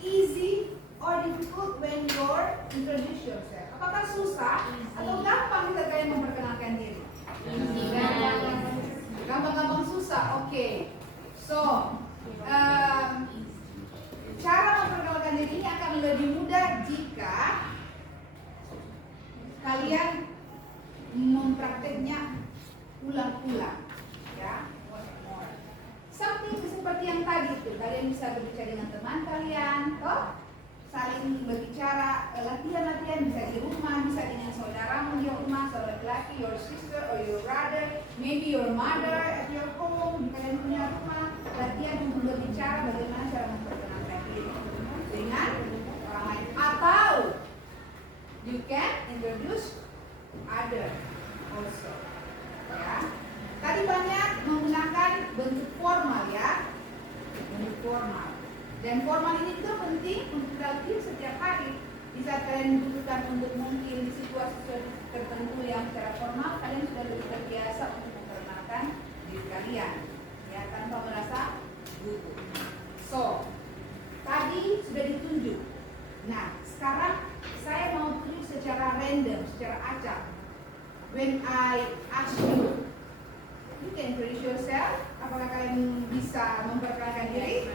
easy or difficult when you're introduce yourself? Apakah susah atau gampang kita kalian memperkenalkan diri? Gampang-gampang susah. Oke. So, cara memperkenalkan diri ini akan lebih mudah jika kalian memprakteknya ulang-ulang, ya. Something seperti yang tadi itu, kalian bisa berbicara dengan teman kalian, toh saling berbicara, latihan-latihan bisa di rumah, bisa dengan saudaramu di rumah, saudara laki, your sister or your brother, maybe your mother at your home, kalian punya rumah, latihan untuk berbicara bagaimana cara memperkenalkan diri dengan orang lain, atau you can introduce other also, ya. Tadi banyak menggunakan bentuk formal, ya, bentuk formal. Dan formal ini tuh penting untuk kita latih setiap hari. Di saat kalian membutuhkan untuk mungkin di situasi tertentu yang secara formal, kalian sudah lebih terbiasa untuk memperkenalkan diri kalian, ya, tanpa merasa gugup. So, tadi sudah ditunjuk. Nah, sekarang saya mau tunjuk secara random, secara acak. When I ask you, you can introduce yourself. Apakah kalian bisa memperkenalkan diri?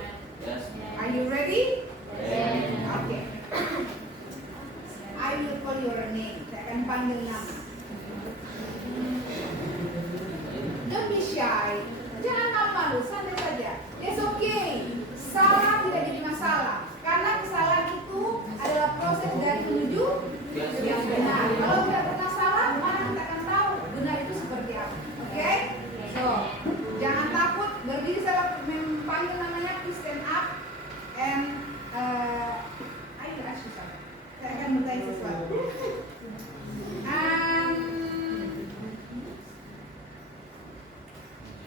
Yes. Are you ready? Yes. Okay. I will call your name. Saya akan panggil nama. Don't be shy. Jangan malu-malu, santai saja. It's okay. Salah tidak jadi masalah. Karena kesalahan itu adalah proses dari menuju yang benar. Kalau tidak pernah salah, mana kita akan tahu benar itu seperti apa. Oke? So, jangan takut berdiri saat memanggil namanya. yang bertanya sesuatu.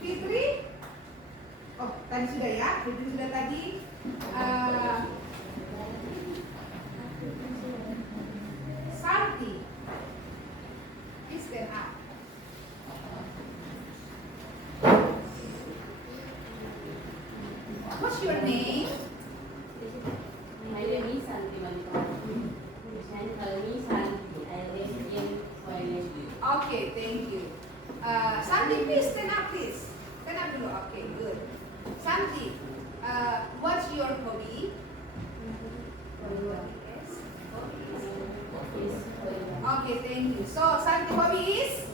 Fitri, oh tadi sudah ya, Fitri sudah tadi. Santi, please stand up. What's your name? My name is Santi Manipal. And me Santi. I live in Thailand. Okay, thank you. Santi, please stand up, please. Stand up dulu. Okay, good. Santi, what's your hobby? Okay, thank you. So, Santi hobby is?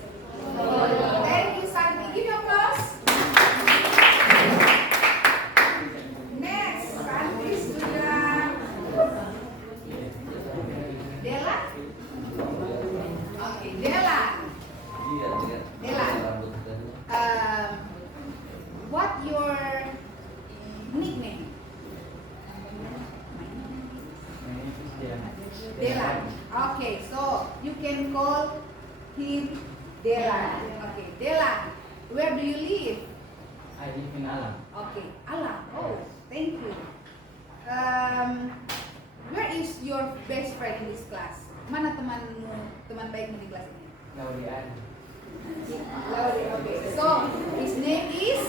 Thank you, Santi. Give me applause. Next, Santi sudah. Dela? Okay, Dela. Dela. What your nickname? Delan. Okay, so you can call him Delan. Okay, Delan. Where do you live? I live in Alam. Okay, Alam. Oh, thank you. Where is your best friend in this class? Mana temanmu, teman baikmu di kelas ini? Laudian. Lauri. Okay, so his name is.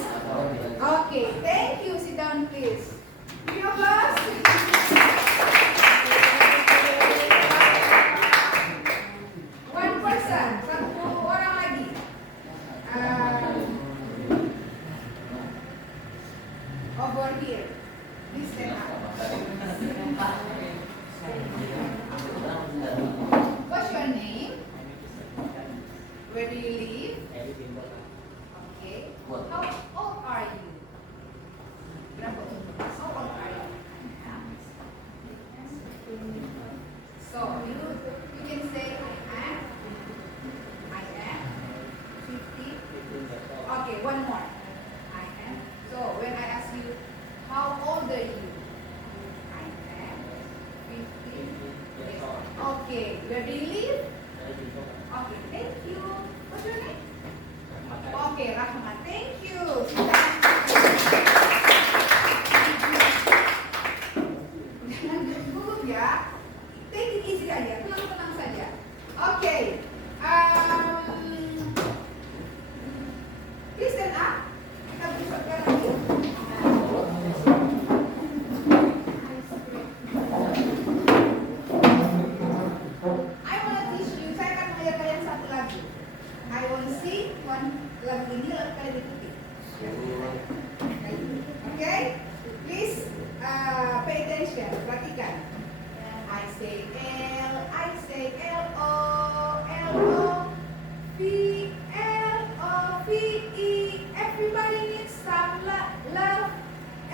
Okay, thank you. Sit down, please. Give me applause. One person, satu orang lagi. Over here. Please stand up. What's your name? Where do you live? Okay. How old are you? Berapa umur? How old are you? So you can say I am 50. Okay, one more. I am. So when I ask you, how old are you? I am 50 years old. Okay, where do you live? Okay, thank you. What's your name? Okay, Rahmat. Thank you. Jangan gugup ya. Take it easy aja, tenang-tenang saja. Okay. Please stand up. Kita berbicara lagi. I wanna teach you. Saya akan mengajar kalian satu lagu. I wanna sing one lagu ini, lalu kalian ikuti. Okay? Please pay attention. Perhatikan. I say L, I say L-O, L-O, V-L-O-V-E. Everybody needs some love.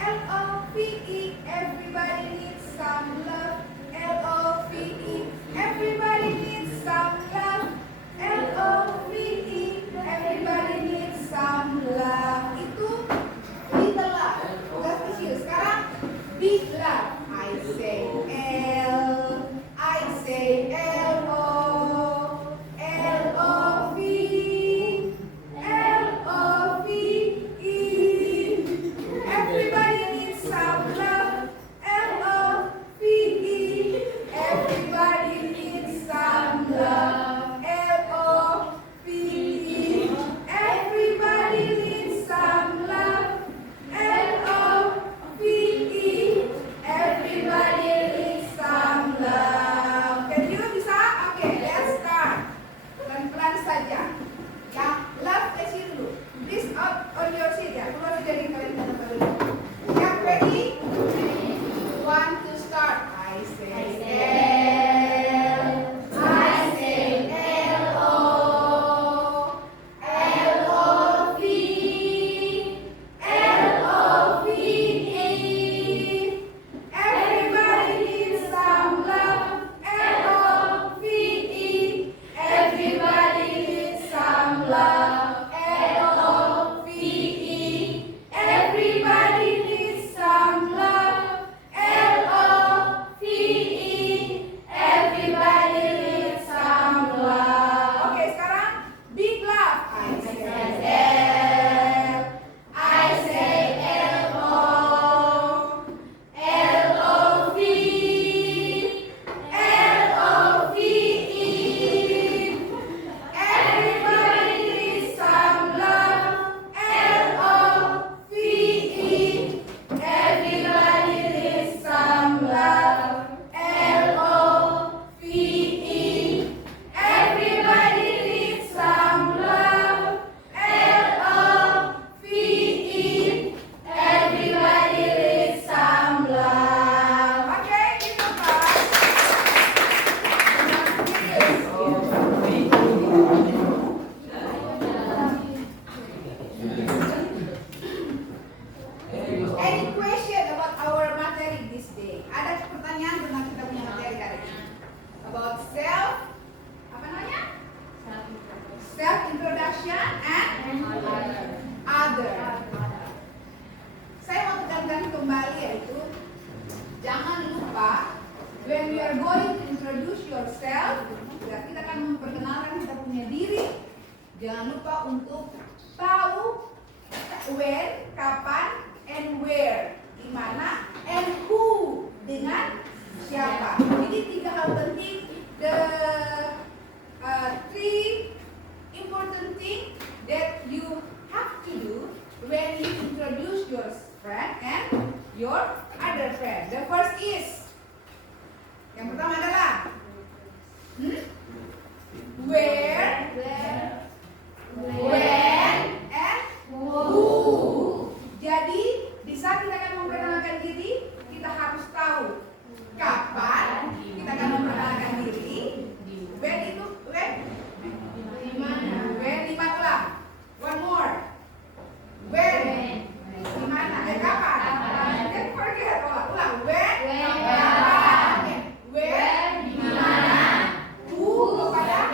L-O-V-E. Everybody needs some love. L-O-V-E. Everybody needs some love. L-O-V-E. Everybody needs some love. Itu little love. Udah kecil. Sekarang big love. I say L, I say L-O. when, kapan, and where, di mana, and who, dengan siapa. Jadi 3 hal penting, the 3 important things that you have to do when you introduce your friend and your other friend. The first is, yang pertama adalah where, when, and who. Jadi di saat kita akan memperkenalkan diri, kita harus tahu kapan kita akan memperkenalkan diri. When itu when di mana ulang. One more. When di mana? Kapan? Don't forget. Ulang. When kapan? When di mana? Who kepada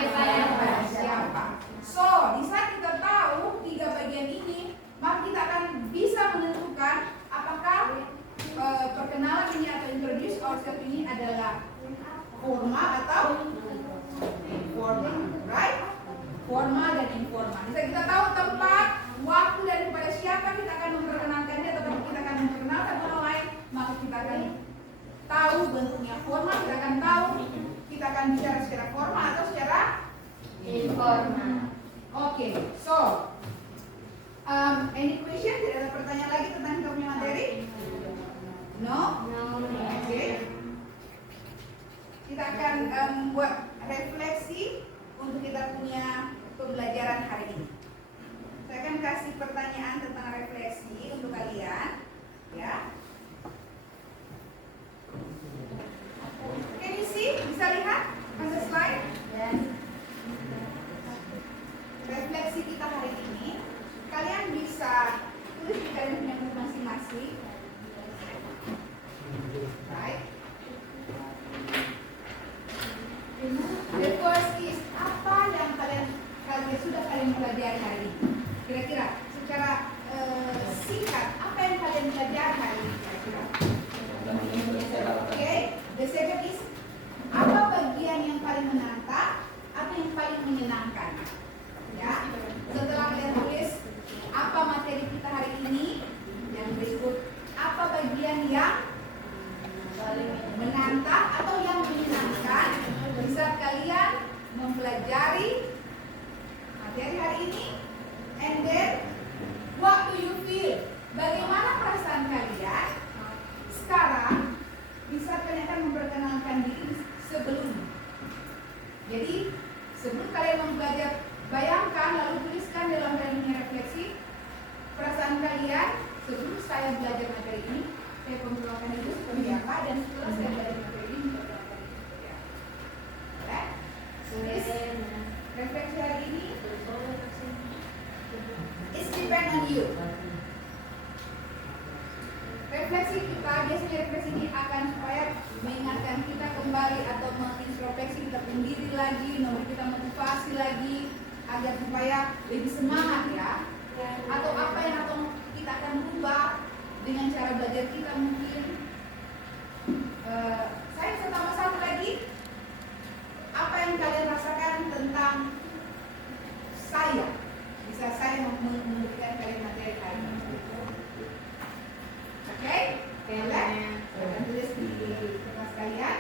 siapa. So di saat kita tahu 3 bagian ini, maka kita akan bisa menentukan apakah perkenalan ini atau introduce ourselves ini adalah formal atau informal, right? Formal dan informal. Bisa kita tahu tempat, waktu, dan kepada siapa kita akan memperkenalkannya atau kita akan memperkenalkan orang lain, maka kita akan tahu bentuknya formal, kita akan tahu kita akan bicara secara formal atau secara informal. Oke, so any question? Tidak ada pertanyaan lagi tentang kita punya materi? No? Oke. Kita akan buat refleksi untuk kita punya pembelajaran hari ini. Saya akan kasih pertanyaan tentang refleksi untuk kalian, ya. Can you see? Bisa lihat on the slide? Yes. Refleksi kita hari ini, kalian bisa tulis di kalian punya buku masing-masing. Right? The first is, apa yang kalian sudah kalian pelajari hari ini? Kira-kira secara singkat, apa yang kalian pelajari hari ini? Kira-kira. Okay. The second is, apa bagian yang paling menantang atau yang paling menyenangkan? Ya. Setelah kalian tulis apa materi kita hari ini, yang berikut, apa bagian yang menantang atau yang menyenangkan di saat kalian mempelajari materi hari ini, and then what do you feel? Bagaimana perasaan kalian sekarang di saat kalian akan memperkenalkan diri sebelum? Jadi sebelum kalian mempelajari, bayangkan lalu tuliskan dalam kalian punya refleksi perasaan kalian sebelum saya belajar materi ini. Saya memperkenalkan itu seperti apa, dan setelah saya belajar materi ini memperkenalkan itu seperti apa. Alright? So this refleksi hari ini is depend on you. Refleksi kita, biasanya refleksi ini akan supaya mengingatkan kita kembali atau mengintrospeksi kita sendiri lagi, memberi kita motivasi lagi agar supaya lebih semangat, ya. Atau apa yang kita akan rubah dengan cara belajar kita mungkin. Saya bisa tambah satu lagi. Apa yang kalian rasakan tentang saya? Bisa saya memberikan kalian materi hari ini. Oke? Kalian akan tulis di kertas kalian.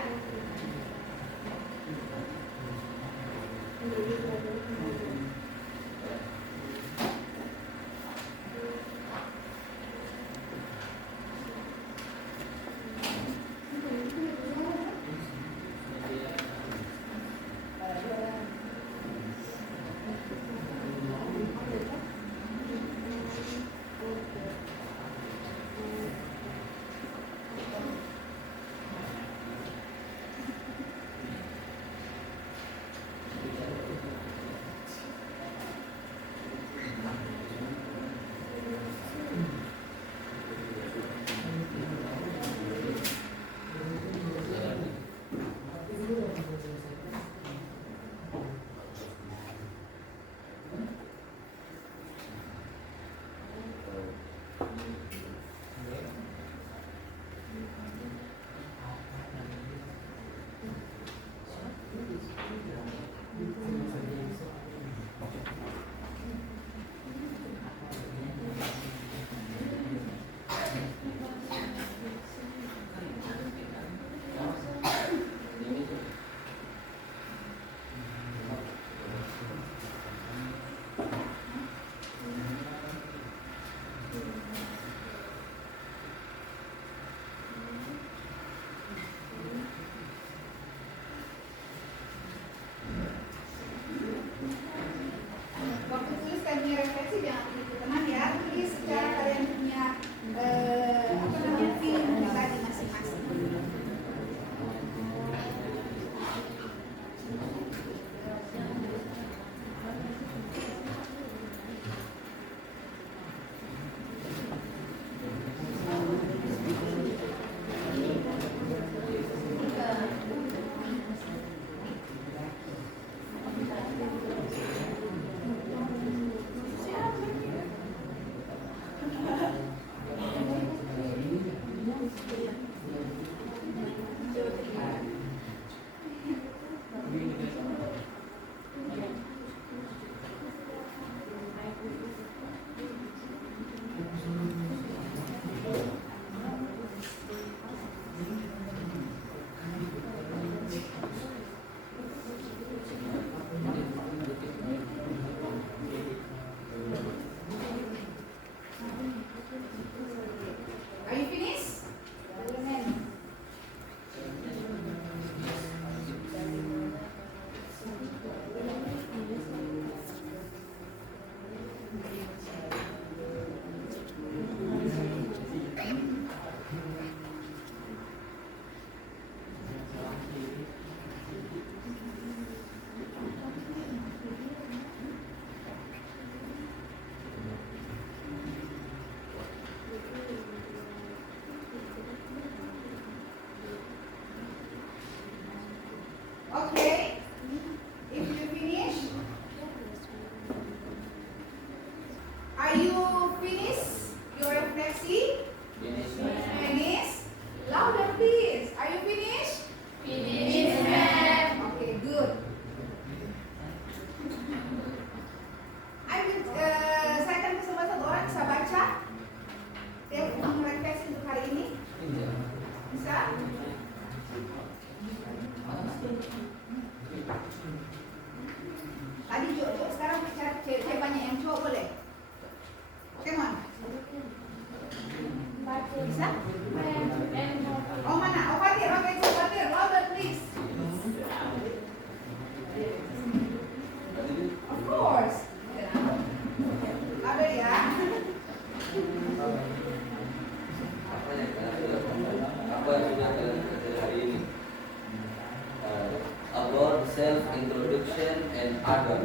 introduction and other.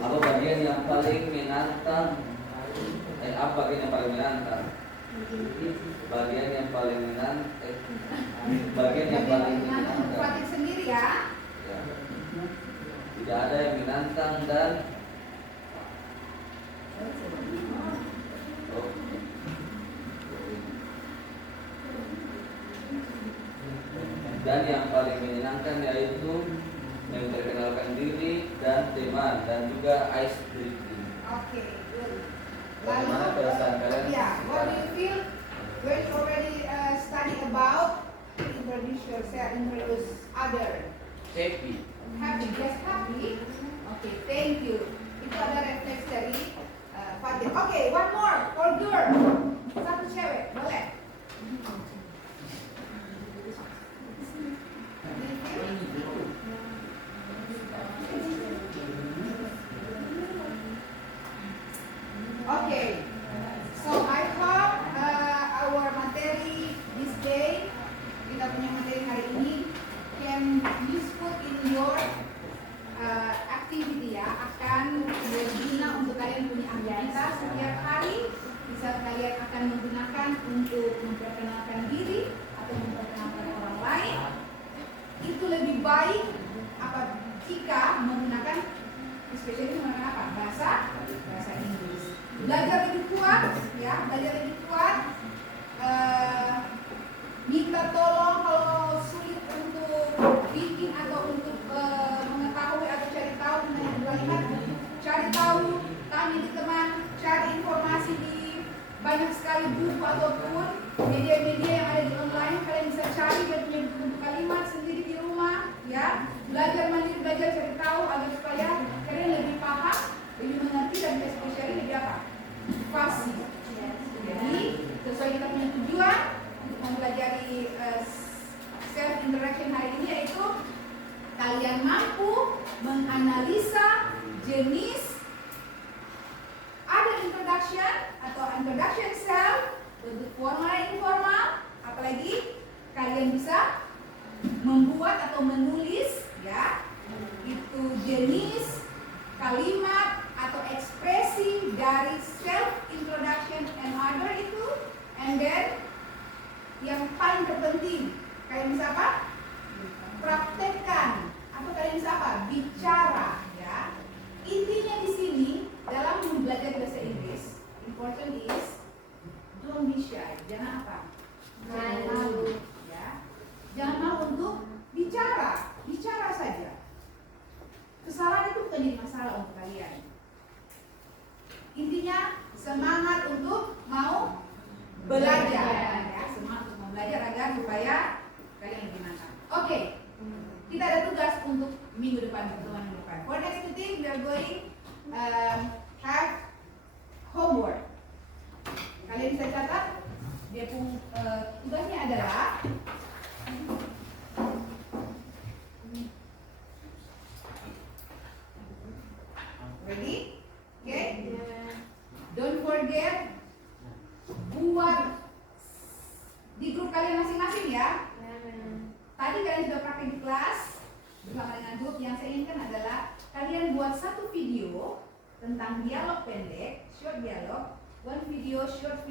Apa bagian yang paling menantang? Apa bagian yang paling menantang? Bagian yang paling menantang. Bagian yang paling menantang. Fatih sendiri ya. Ya. Tidak ada yang menantang dan yang paling menyenangkan yaitu memperkenalkan diri dan teman dan juga ice breaking. Oke, good. Bagaimana perasaan kalian? Ya, what do you feel when you already study about introduce yourself, introduce other? Happy. Happy, just happy. Oke, thank you. Itu ada refleks dari Fatih. Oke, one more for girl. Satu cewek, boleh? Okay, so I hope our materi this day, kita punya materi hari ini, can useful in your activity ya, akan berguna untuk kalian punya aktivitas setiap hari. Bisa kalian akan menggunakan untuk memperkenalkan diri atau memperkenalkan orang lain. Itu lebih baik apa jika menggunakan, especially menggunakan apa? Bahasa Inggris. Belajar lebih kuat, ya, belajar lebih kuat. Minta tolong kalau sulit untuk bikin atau untuk mengetahui atau cari tahu tentang lihat, cari tahu, tanya di teman, cari informasi di banyak sekali buku ataupun media-media yang ada di online. Kalian bisa cari dan punya buku kalimat sendiri di rumah, ya. Belajar mandiri, belajar cari tahu agar supaya kalian lebih paham, lebih mengerti dan especially lebih apa? Fasih. Jadi sesuai kita punya tujuan untuk mempelajari self interaction hari ini, yaitu kalian mampu menganalisa jenis ada introduction atau introduction self, bentuk formal dan informal. Apalagi kalian bisa membuat atau menulis, ya, itu jenis kalimat atau ekspresi dari self introduction and other itu. And then yang paling terpenting, kalian bisa apa? Praktekkan atau kalian bisa apa? Bicara, ya. Intinya di sini dalam belajar bahasa Inggris, important is don't be shy. Jangan apa? Jangan malu, ya. Jangan malu untuk bicara, bicara saja. Kesalahan itu bukan jadi masalah untuk kalian. Intinya semangat untuk mau belajar, ya, semangat untuk mau belajar agar supaya kalian lebih mantap. Oke, kita ada tugas untuk minggu depan, pertemuan minggu depan. For next meeting, we are going have homework. Kalian bisa catat. Dia pun tugasnya adalah ready? Okay? Don't forget buat di grup kalian masing-masing ya. Tadi kalian sudah praktek di kelas bersama dengan grup. Yang saya inginkan adalah kalian buat satu video tentang dialog pendek, short dialog, one video, short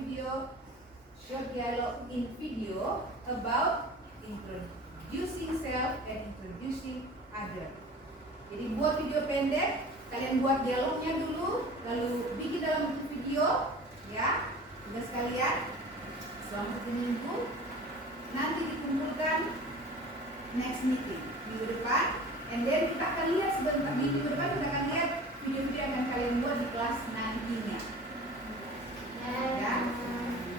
dialog in video about introducing self and introducing other. Jadi buat video pendek, kalian buat dialognya dulu, lalu bikin dalam bentuk video, ya. Tugas kalian selama 1 minggu, nanti dikumpulkan next meeting minggu depan, and then kita akan lihat sebentar di minggu depan kita akan lihat video-video yang akan kalian buat di kelas nantinya. Ya.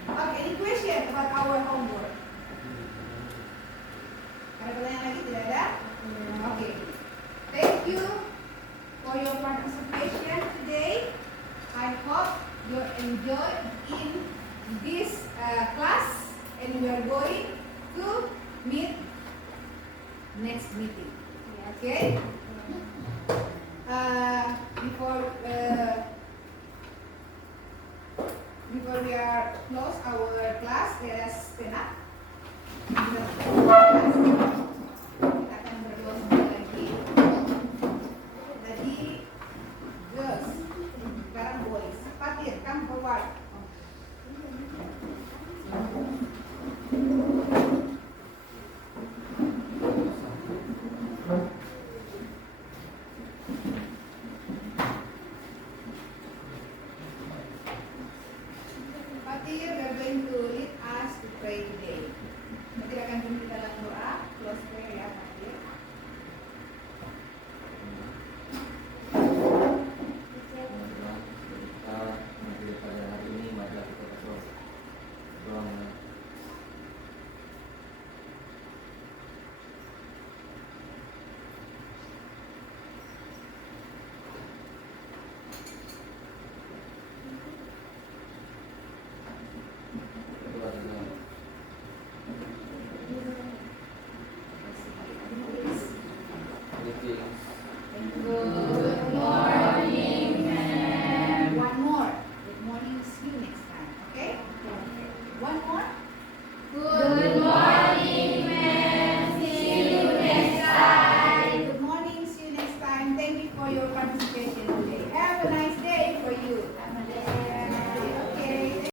Okay, any question about our homework? Ada pertanyaan lagi? Tidak ada? Okay. Thank you for your participation today. I hope you enjoy in this class, and we are going to meet next meeting. Okay? Before we are close our class, let us stand up. Kita akan berdoa sebentar lagi. part. Fatir, we are going to lead us to pray today.